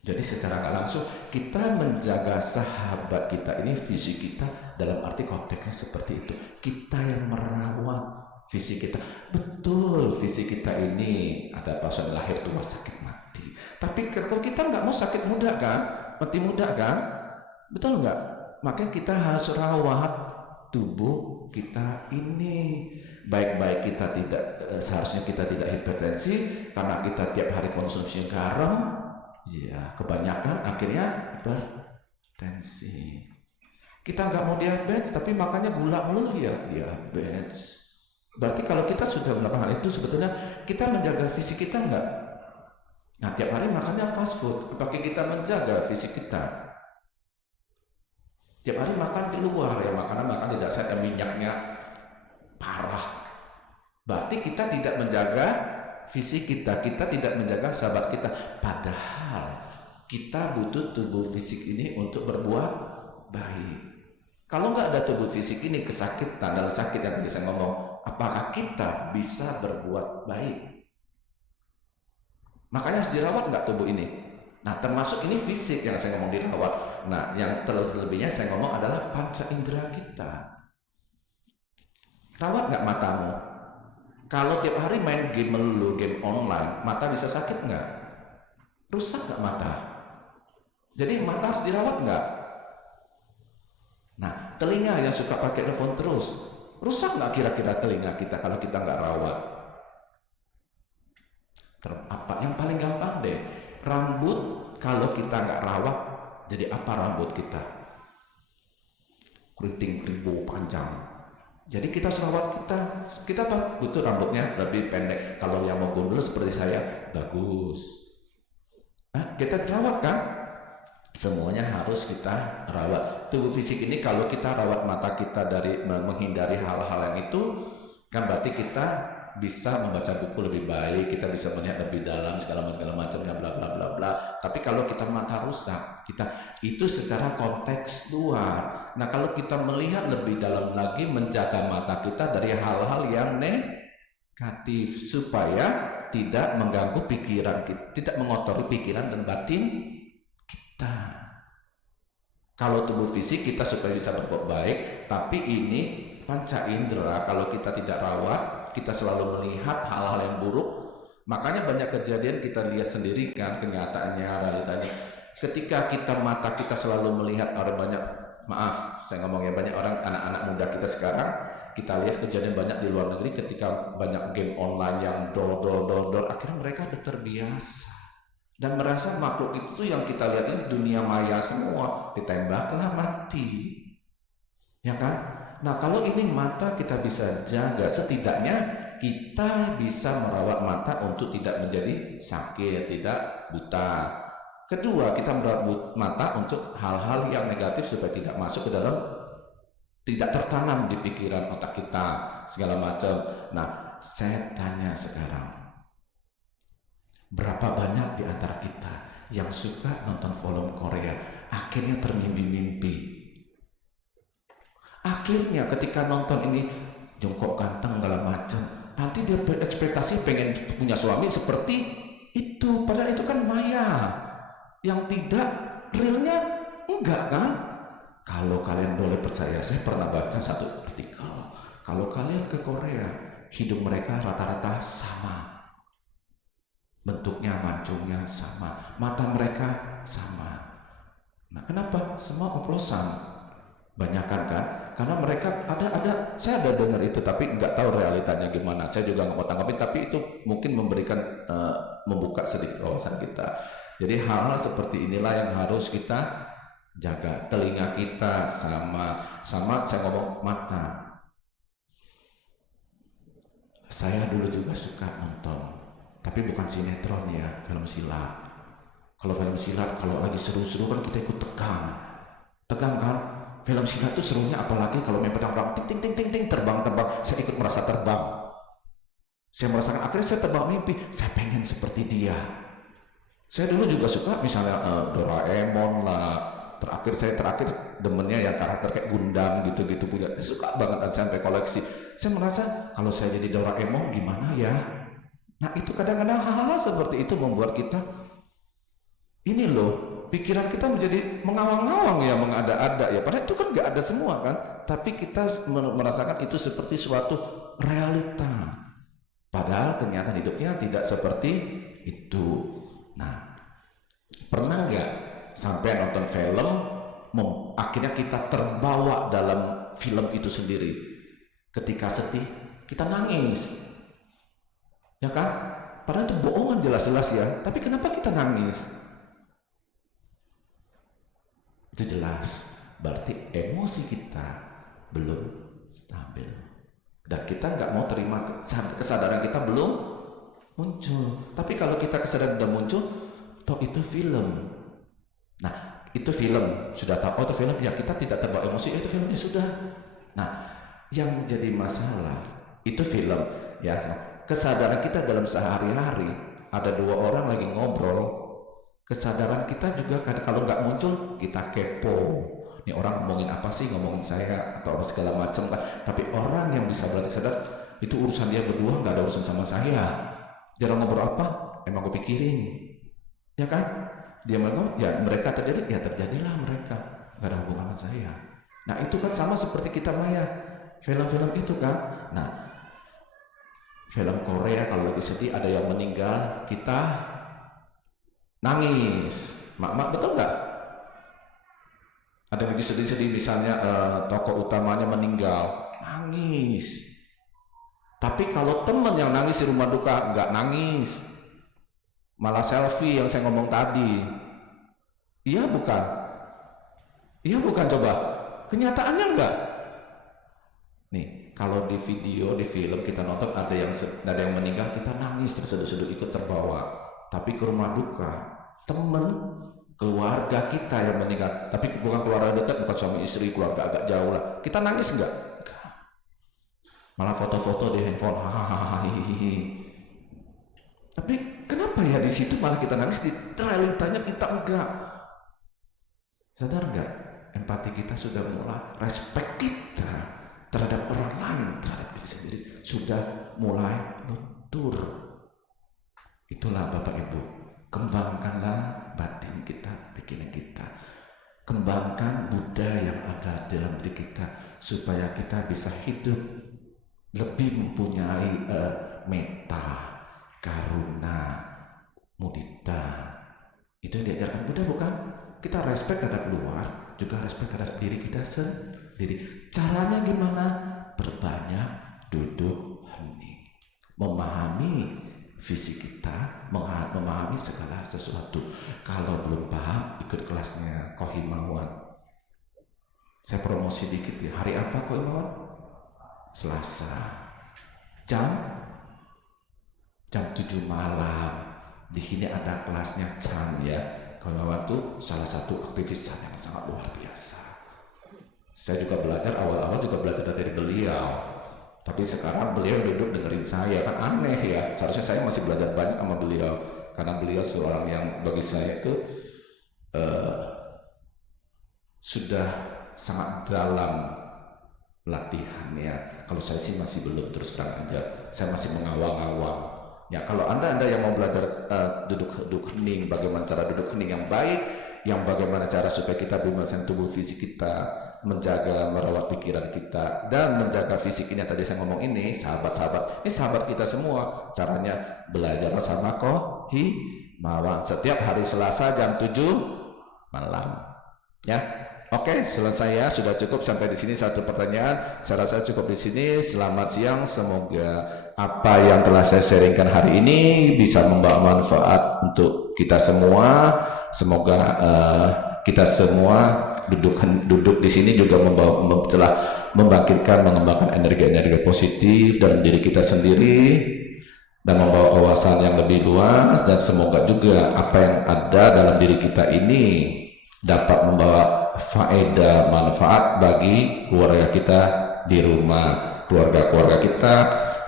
Jadi secara nggak langsung kita menjaga sahabat kita ini, fisik kita, dalam arti konteksnya seperti itu. Kita yang merawat fisik kita. Betul, fisik kita ini ada pasien lahir tua sakit mati. Tapi kalau kita nggak mau sakit muda kan, mati muda kan, betul nggak? Makanya kita harus rawat tubuh kita ini. Baik-baik kita tidak, seharusnya kita tidak hipertensi karena kita tiap hari konsumsi garam. Ya, kebanyakan akhirnya hipertensi. Kita nggak mau diabetes, tapi makannya gula mulu ya diabetes. Berarti kalau kita sudah melakukan hal itu, sebetulnya kita menjaga fisik kita nggak? Nah, tiap hari makannya fast food, apakah kita menjaga fisik kita? Tiap hari makan di luar ya, makanan tidak sehat, minyaknya parah. Berarti kita tidak menjaga fisik kita, kita tidak menjaga sahabat kita. Padahal kita butuh tubuh fisik ini untuk berbuat baik. Kalau nggak ada tubuh fisik ini, kesakitan, dalam sakit yang bisa ngomong, apakah kita bisa berbuat baik? Makanya harus dirawat nggak tubuh ini? Nah, termasuk ini fisik yang saya ngomong dirawat. Nah, yang terlebihnya saya ngomong adalah panca indera kita. Rawat nggak matamu? Kalau tiap hari main game melulu, game online, mata bisa sakit nggak? Rusak nggak mata? Jadi mata harus dirawat nggak? Nah, telinga yang suka pakai earphone terus, rusak nggak kira-kira telinga kita kalau kita nggak rawat? Apa yang paling gampang deh, rambut kalau kita nggak rawat, jadi apa rambut kita? keriting keribu panjang. Jadi kita selawat kita apa? Butuh rambutnya lebih pendek. Kalau yang mau gondol seperti saya, bagus. Nah, kita rawat kan? Semuanya harus kita rawat. Tubuh fisik ini kalau kita rawat mata kita dari menghindari hal-hal yang itu, kan berarti kita bisa membaca buku lebih baik, kita bisa melihat lebih dalam segala macamnya bla bla bla bla. Tapi kalau kita mata rusak, kita itu secara konteks luar. Nah, kalau kita melihat lebih dalam lagi, menjaga mata kita dari hal-hal yang negatif supaya tidak mengganggu pikiran kita, tidak mengotori pikiran dan batin kita. Kalau tubuh fisik kita supaya bisa berbuat baik, tapi ini panca indera kalau kita tidak rawat, kita selalu melihat hal-hal yang buruk. Makanya banyak kejadian kita lihat sendiri kan, kenyataannya, realitanya. Ketika mata kita selalu melihat orang banyak, maaf saya ngomongnya, banyak orang, anak-anak muda kita sekarang, kita lihat kejadian banyak di luar negeri ketika banyak game online yang dor, akhirnya mereka udah terbiasa dan merasa makhluk itu tuh yang kita lihat ini dunia maya semua, ditembaklah mati, ya kan? Nah, kalau ini mata kita bisa jaga, setidaknya kita bisa merawat mata untuk tidak menjadi sakit, tidak buta. Kedua, kita merawat mata untuk hal-hal yang negatif supaya tidak masuk ke dalam, tidak tertanam di pikiran otak kita segala macam. Nah, saya tanya sekarang, berapa banyak di antara kita yang suka nonton film Korea akhirnya termimpi-mimpi? Akhirnya ketika nonton ini jongkok ganteng segala macam, nanti dia berekspektasi pengen punya suami seperti itu, padahal itu kan maya yang tidak realnya enggak kan? Kalau kalian boleh percaya, saya pernah baca satu artikel, kalau kalian ke Korea, hidung mereka rata-rata sama, bentuknya mancungnya sama, mata mereka sama. Nah, kenapa? Semua oplosan. Banyakan kan? Karena mereka ada saya ada dengar itu, tapi nggak tahu realitanya gimana. Saya juga nggak mau tanggapi, tapi itu mungkin memberikan membuka sedikit wawasan kita. Jadi hal-hal seperti inilah yang harus kita jaga. Telinga kita sama saya ngomong mata. Saya dulu juga suka nonton, tapi bukan sinetron ya, film silat. Kalau film silat kalau lagi seru-seru kan kita ikut tegang kan? Film silat itu serunya apalagi kalau main pedang-pedang ting terbang, saya ikut merasa terbang. Saya merasakan akhirnya saya terbang mimpi, saya pengen seperti dia. Saya dulu juga suka misalnya Doraemon lah. Terakhir demennya ya karakter kayak Gundam gitu-gitu punya. Saya suka banget dan sampai koleksi. Saya merasa kalau saya jadi Doraemon gimana ya? Nah, itu kadang-kadang hal-hal seperti itu membuat kita ini loh, pikiran kita menjadi mengawang-awang ya, mengada-ada ya, padahal itu kan nggak ada semua kan, tapi kita merasakan itu seperti suatu realita, padahal kenyataan hidupnya tidak seperti itu. Nah, pernah nggak sampai nonton film akhirnya kita terbawa dalam film itu sendiri, ketika sedih kita nangis ya kan, padahal itu bohongan jelas-jelas ya, tapi kenapa kita nangis? Itu jelas berarti emosi kita belum stabil dan kita nggak mau terima kesadaran kita belum muncul. Tapi kalau kita kesadaran sudah muncul, toh itu film. Nah, itu film sudah tahu, itu film ya, kita tidak terbawa emosi, itu filmnya sudah. Nah, yang jadi masalah itu film ya, kesadaran kita dalam sehari-hari, ada dua orang lagi ngobrol, kesadaran kita juga kalau nggak muncul kita kepo, ini orang ngomongin apa sih, ngomongin saya atau segala macam kan. Tapi orang yang bisa berarti sadar itu urusan dia berdua, nggak ada urusan sama saya. Dia ngobrol apa, emang gue pikirin ya kan, dia ngomong ya mereka terjadi, ya terjadilah mereka, nggak ada hubungan sama saya. Nah, itu kan sama seperti kita maya film-film itu kan. Nah, film Korea kalau lagi sedih ada yang meninggal, kita nangis, mak betul nggak? Ada yang lagi sedih-sedih misalnya tokoh utamanya meninggal, nangis. Tapi kalau teman yang nangis di rumah duka nggak nangis, malah selfie yang saya ngomong tadi. Iya bukan? Iya bukan, coba. Kenyataannya enggak. Nih, kalau di video, di film kita nonton ada yang meninggal, kita nangis terseduh-seduh ikut terbawa. Tapi ke rumah duka, temen, keluarga kita yang meninggal, tapi bukan keluarga dekat, bukan suami istri, keluarga agak jauh lah. Kita nangis enggak? Malah foto-foto di handphone, hahaha. Tapi kenapa ya di situ malah kita nangis, di realitanya kita enggak? Sadar enggak? Empati kita sudah mulai, respek kita terhadap orang lain, terhadap diri sendiri sudah mulai luntur. Itulah Bapak Ibu, kembangkanlah batin kita, pikiran kita, kembangkan budaya yang ada dalam diri kita supaya kita bisa hidup lebih mempunyai metta, karuna, mudita. Itu yang diajarkan Buddha, bukan? Kita respect terhadap luar, juga respect terhadap diri kita sendiri. Caranya gimana? Perbanyak duduk hening, memahami visi kita, memahami segala sesuatu. Kalau belum paham, ikut kelasnya Ko Himawan. Saya promosi dikit ya. Hari apa Ko Himawan? Selasa. Jam 7 malam. Di sini ada kelasnya Chan ya. Ko Himawan itu salah satu aktivis Chan yang sangat luar biasa. Saya juga belajar, awal-awal juga belajar dari beliau. Tapi sekarang beliau duduk dengerin saya, kan aneh ya. Seharusnya saya masih belajar banyak sama beliau, karena beliau seorang yang bagi saya itu sudah sangat dalam latihannya. Kalau saya sih masih belum, terus terang aja, saya masih mengawang-awang. Ya kalau anda yang mau belajar duduk hening, bagaimana cara duduk hening yang baik, yang bagaimana cara supaya kita menyelesaikan tubuh fisik kita, menjaga, merawat pikiran kita, dan menjaga fisik ini. Tadi saya ngomong ini, sahabat-sahabat, ini sahabat kita semua. Caranya belajar bersama Ko Himawan setiap hari Selasa jam 7 malam. Ya, oke, selesai ya, sudah cukup sampai di sini. Satu pertanyaan, saya rasa cukup di sini. Selamat siang, semoga apa yang telah saya sharingkan hari ini bisa membawa manfaat untuk kita semua. Semoga kita semua duduk di sini juga telah membangkitkan, mengembangkan energi-energi positif dalam diri kita sendiri dan membawa wawasan yang lebih luas, dan semoga juga apa yang ada dalam diri kita ini dapat membawa faedah, manfaat bagi keluarga kita di rumah, keluarga-keluarga kita,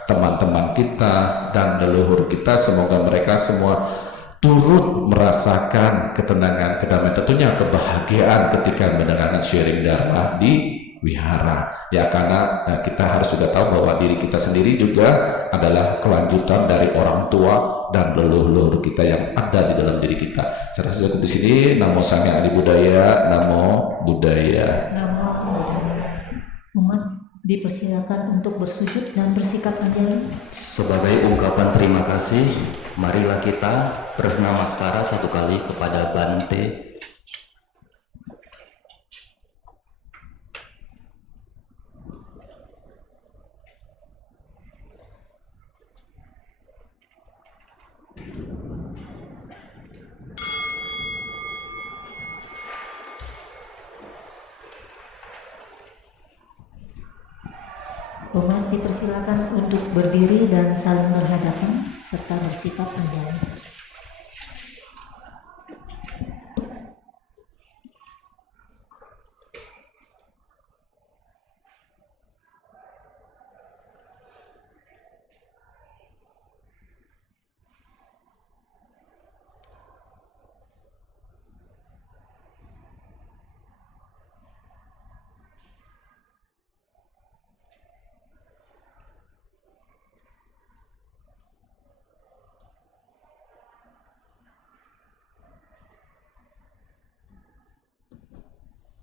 teman-teman kita, dan leluhur kita. Semoga mereka semua turut merasakan ketenangan, kedamaian, tentunya kebahagiaan ketika mendengarkan sharing dharma di wihara. Ya, karena kita harus juga tahu bahwa diri kita sendiri juga adalah kelanjutan dari orang tua dan leluhur kita yang ada di dalam diri kita. Saya rasa cukup di sini. Namo Sanghyang Adi Budaya, Namo Buddhaya. Namo Buddhaya. Umat dipersilakan untuk bersujud dan bersikap anjali. Sebagai ungkapan terima kasih, marilah kita bernamaskara satu kali kepada Bante. Umat dipersilakan untuk berdiri dan saling berhadapan serta bersikap anjali.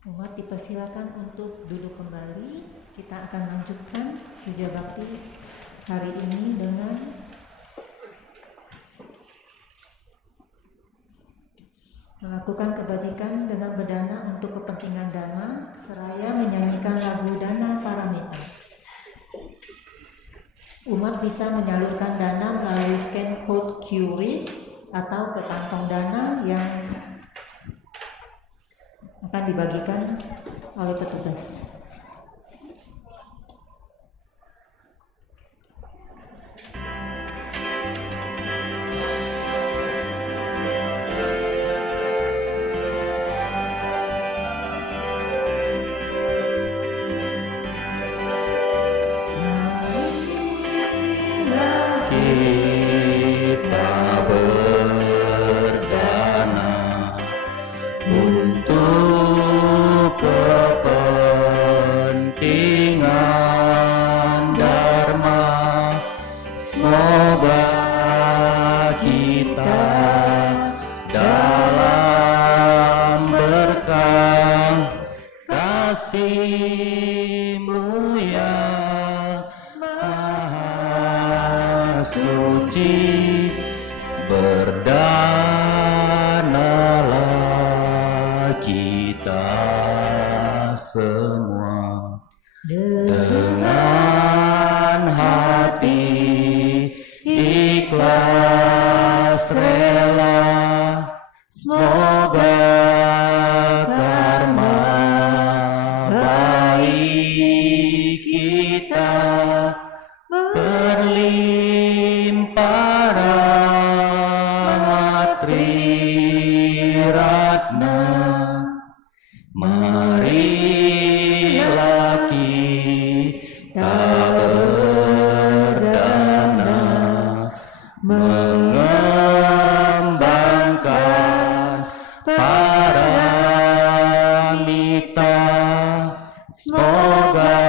Umat dipersilakan untuk duduk kembali. Kita akan lanjutkan puja bakti hari ini dengan melakukan kebajikan dengan berdana untuk kepentingan dhamma, seraya menyanyikan lagu Dana Paramita. Umat bisa menyalurkan dana melalui scan code QRIS atau ke kantong dana yang akan dibagikan oleh petugas. Kita berdana untuk kepentingan Dharma. Semoga kita dalam berkah kasih-Mu yang Maha Suci, berdanalah kita semua dengan hati ikhlas rela. Semoga karma baik kita berlimpah rahmat Triratna. Marilah kita berdana mengembangkan paramita. Semoga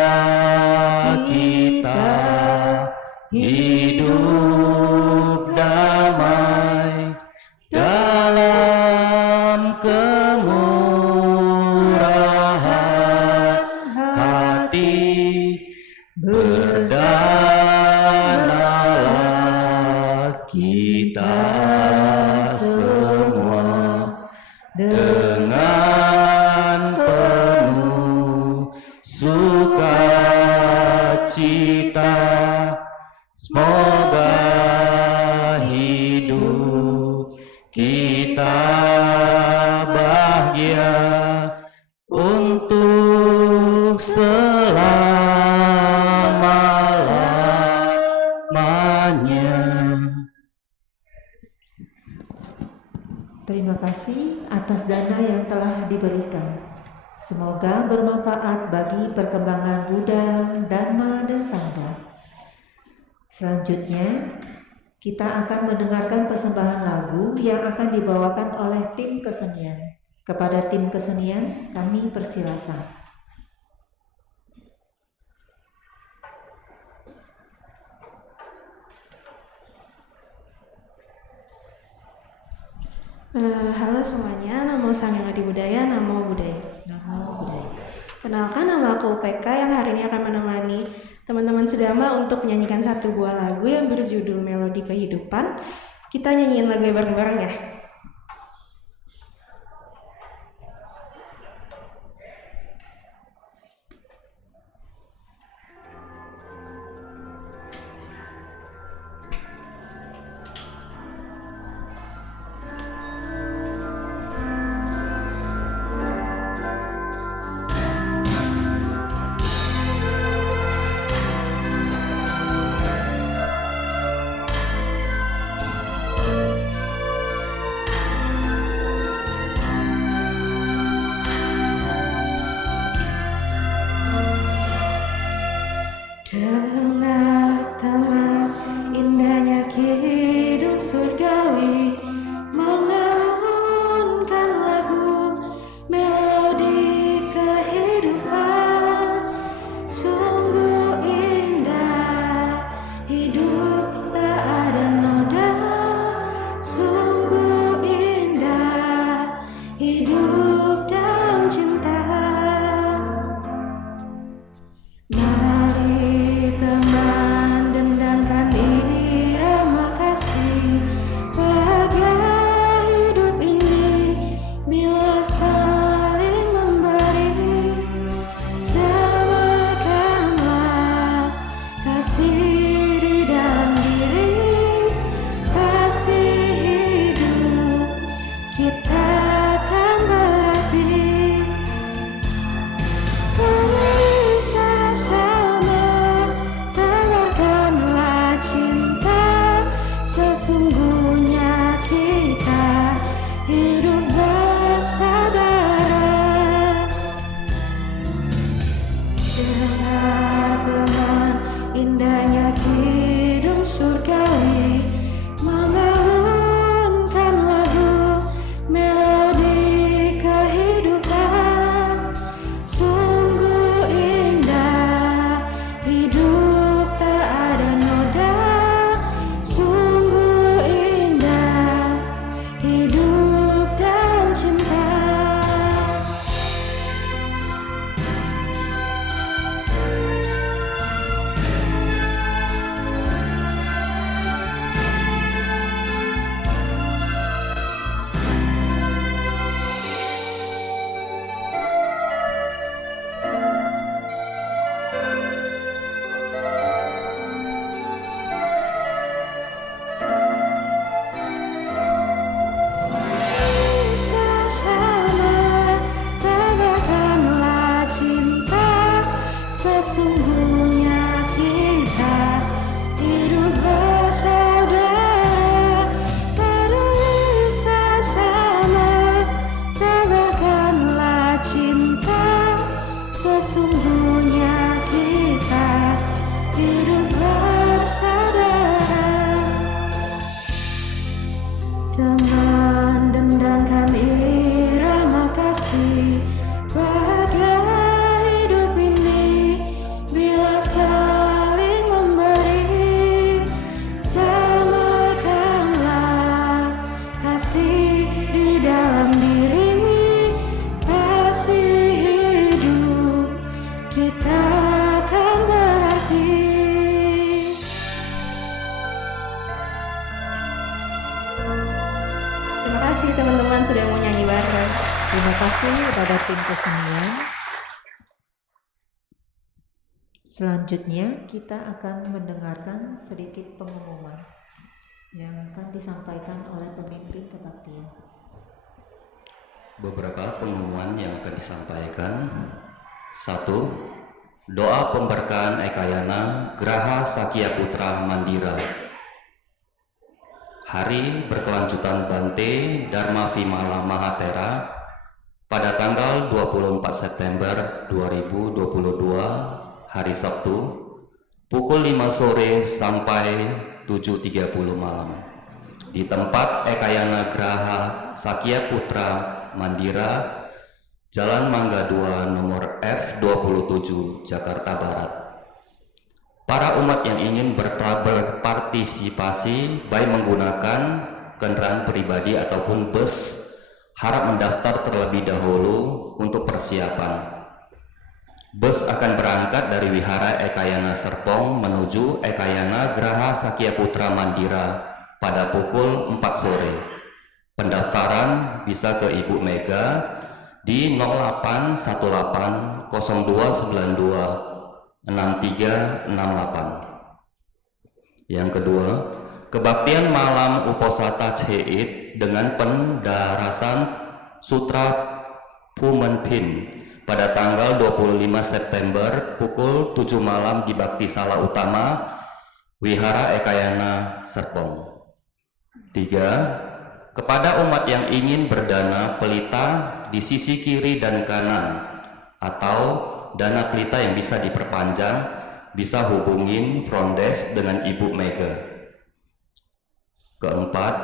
kita hidup damai dalam kemurahan hati. Berdanalah kita semua dengan penuh sukacita. Semoga hidup kita bahagia untuk selama-lamanya. Terima kasih atas dana yang telah diberikan. Semoga bermanfaat bagi perkembangan Buddha, Dharma, dan Sangha. Selanjutnya, kita akan mendengarkan persembahan lagu yang akan dibawakan oleh tim kesenian. Kepada tim kesenian, kami persilakan. Halo semuanya, namo Sangyang Adi Budaya, namo Budaya. Namo Buddhaya. Kenalkan, nama aku UPK yang hari ini akan menemani teman-teman sedama untuk menyanyikan satu buah lagu yang berjudul Melodi Kehidupan. Kita nyanyiin lagu bareng-bareng ya. kasih teman-teman sudah mau nyanyi bareng. Terima kasih kepada tim kesenian. Selanjutnya kita akan mendengarkan sedikit pengumuman yang akan disampaikan oleh pemimpin kebaktian. Beberapa pengumuman yang akan disampaikan. 1. Doa pemberkahan Ekayana Graha Sakya Putra Mandira. Hari berkelanjutan Bante Dharma Vimala Mahatera pada tanggal 24 September 2022 hari Sabtu pukul 5 sore sampai 7.30 malam di tempat Ekayana Graha Sakya Putra Mandira, Jalan Mangga 2 nomor F27 Jakarta Barat. Para umat yang ingin berpartisipasi baik menggunakan kendaraan pribadi ataupun bus harap mendaftar terlebih dahulu untuk persiapan. Bus akan berangkat dari Wihara Ekayana Serpong menuju Ekayana Graha Sakya Putra Mandira pada pukul 4 sore. Pendaftaran bisa ke Ibu Mega di 0818 0292 6368. Yang kedua, kebaktian malam Uposatha Cheit dengan pendarasan Sutra Pumenpin pada tanggal 25 September pukul 7 malam di Baktisala Utama Wihara Ekayana Serpong. 3. Kepada umat yang ingin berdana pelita di sisi kiri dan kanan atau dana pelita yang bisa diperpanjang, bisa hubungin front desk dengan Ibu Mega. Keempat,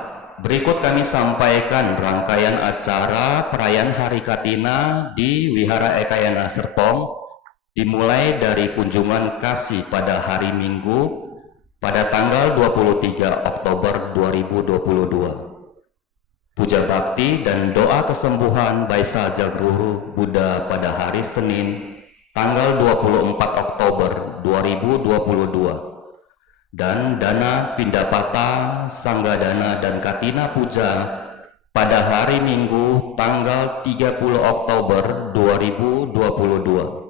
berikut kami sampaikan rangkaian acara perayaan Hari Katina di Wihara Ekayana Serpong dimulai dari kunjungan kasih pada hari Minggu pada tanggal 23 Oktober 2022. Puja bakti dan doa kesembuhan Baisa Jagruru Buddha pada hari Senin tanggal 24 Oktober 2022. Dan dana Pindapata, Sanggadana dan Katina Puja pada hari Minggu tanggal 30 Oktober 2022.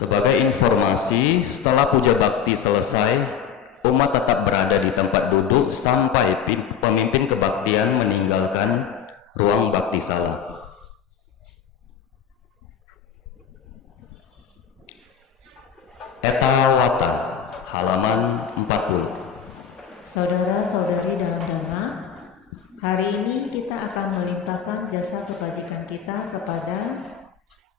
Sebagai informasi, setelah puja bakti selesai, umat tetap berada di tempat duduk sampai pemimpin kebaktian meninggalkan ruang baktisala. Etawata, halaman 40. Saudara-saudari dalam Dhamma, hari ini kita akan melimpahkan jasa kebajikan kita kepada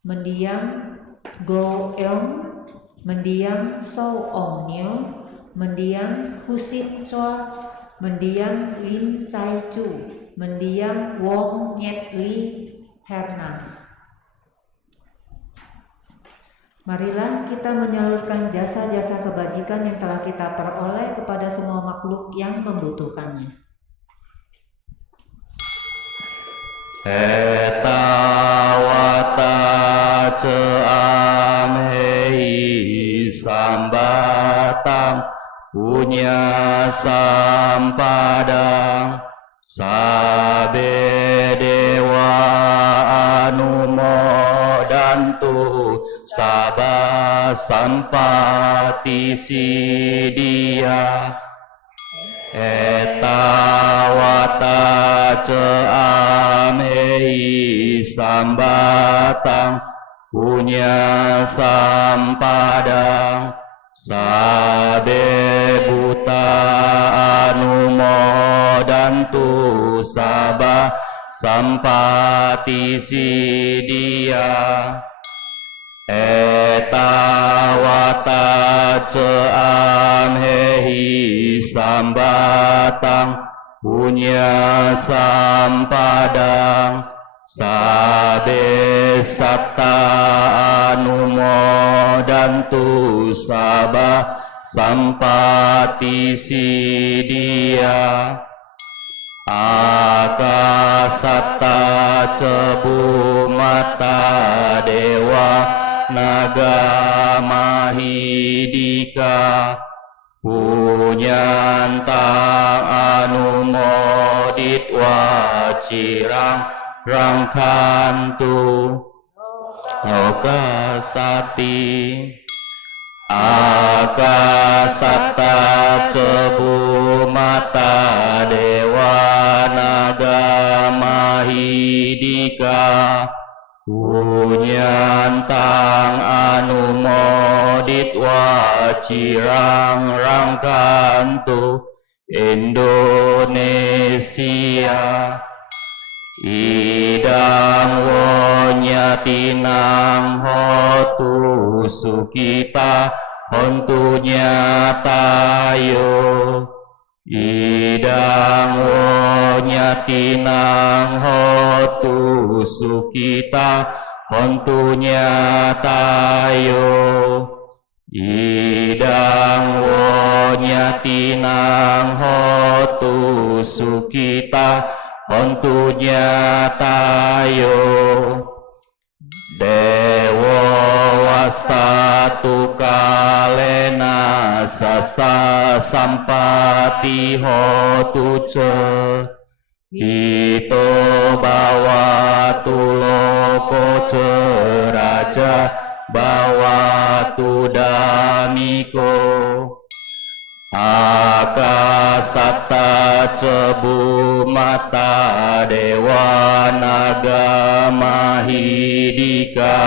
mendiang Go Eong, mendiang So Om Nyo, mendiang Husit Chua, mendiang Lim Chai Chu, mendiang Wong Nyet Li Herna. Marilah kita menyalurkan jasa-jasa kebajikan yang telah kita peroleh kepada semua makhluk yang membutuhkannya. Etawata ceamhei sambatang punya sampadang sabe dewa anumodantu sabah sampati sidia. Etawata ceamhei sambatang punya sampadang sabe buta anumodantu sabah sampati sidia. Etawata ceamhei sambatang punya sampadang sabe satta anumodantu sabah sampati sidia. Akasata cebu mata dewa naga mahidika punyantang anumodit wacirang rangkantu toka sati akasata cebu mata dewa naga mahidika punyantang anumodit wacirang rangkantu Indonesia idang wonyatinang hotu sukita hontunya tayo idang wonyatinang hotu sukita hontunya tayo idang wonyatinang hotu sukita hontunya tayo dewa wasatu kalena sasa sampati hotu ce ito bawa tuloko ceraja bawa tu damiko akasata cebu mata dewa naga mahidika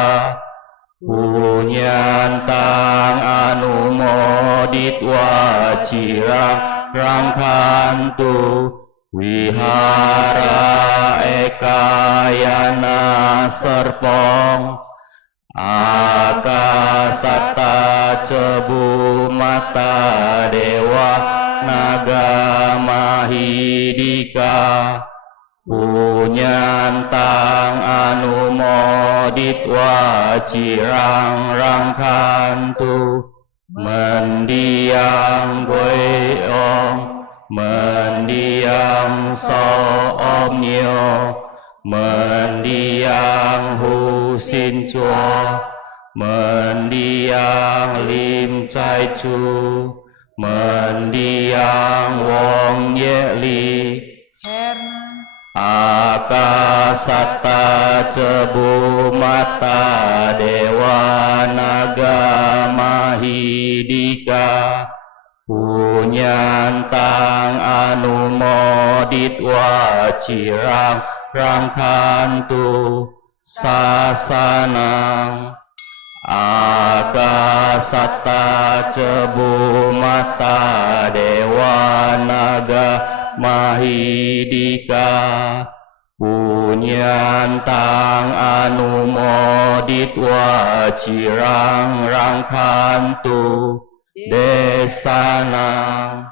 punyantang anumodit wacirang rangkantu wihara ekayana serpong akasata cebu mata dewa naga mahidika punyantang anumodit wacirang rangkantu mendiang goeong mendiang soomnyo mendiang husin chua mendiang lim chai chu mendiang wong ye li akasata cebu mata dewa naga mahidika punyantang anumodit wacirang rangkantu sasanang akasata cebu mata dewa naga mahidika punyantang anumodit wacirang rangkantu desanang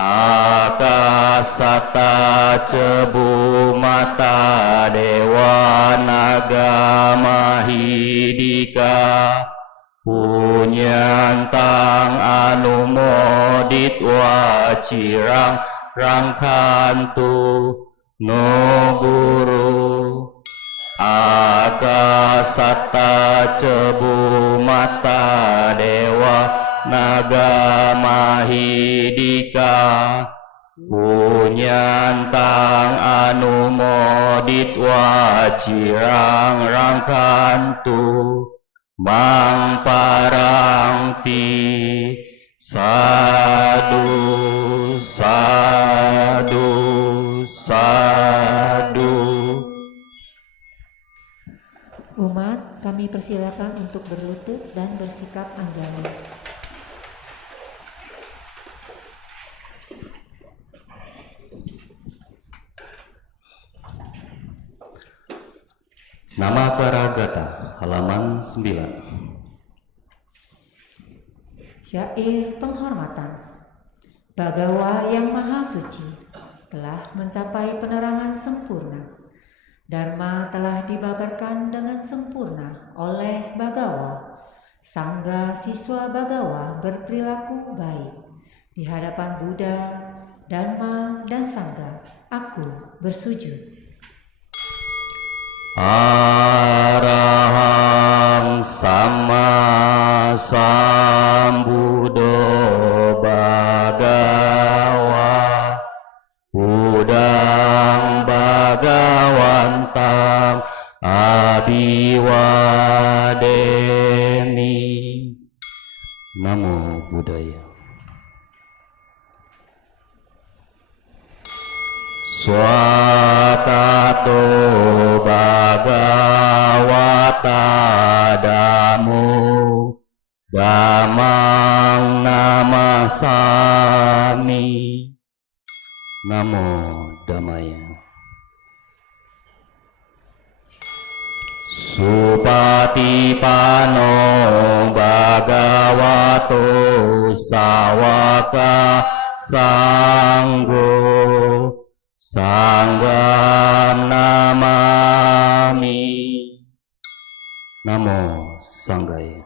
akasata cebu mata dewa naga mahidika punyantang anumodit wacirang rangkantu no guru akasata cebu mata dewa naga mahidika punyantang anumodit wacirang rangkantu mang parangti sadu sadu sadu. Umat, kami persilakan untuk berlutut dan bersikap anjali. Nama Karagata, halaman 9. Syair penghormatan. Bagawa yang maha suci telah mencapai penerangan sempurna. Dharma telah dibabarkan dengan sempurna oleh Bagawa. Sangga siswa Bagawa berperilaku baik. Di hadapan Buddha, Dharma, dan Sangga, aku bersujud. Arahang sama sambuddho Budang Bagawantang Abiwadeni. Namo Buddhaya. Swakato Bhagavata Dhammo Dhammang Namasami. Namo Dhammaya. Supatipano Bhagavato Sawaka Sanggo Sanggam namami. Namo Sanggaya.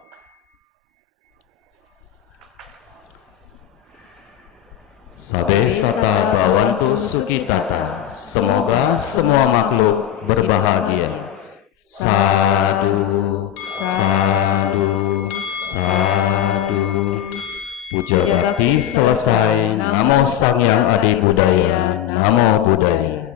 Sabe sata bawantu sukitata. Semoga semua makhluk berbahagia. Sadu, sadu, sadu. Puja bakti selesai. Namo Sang Hyang Adi Budaya. Namo Buddhaya.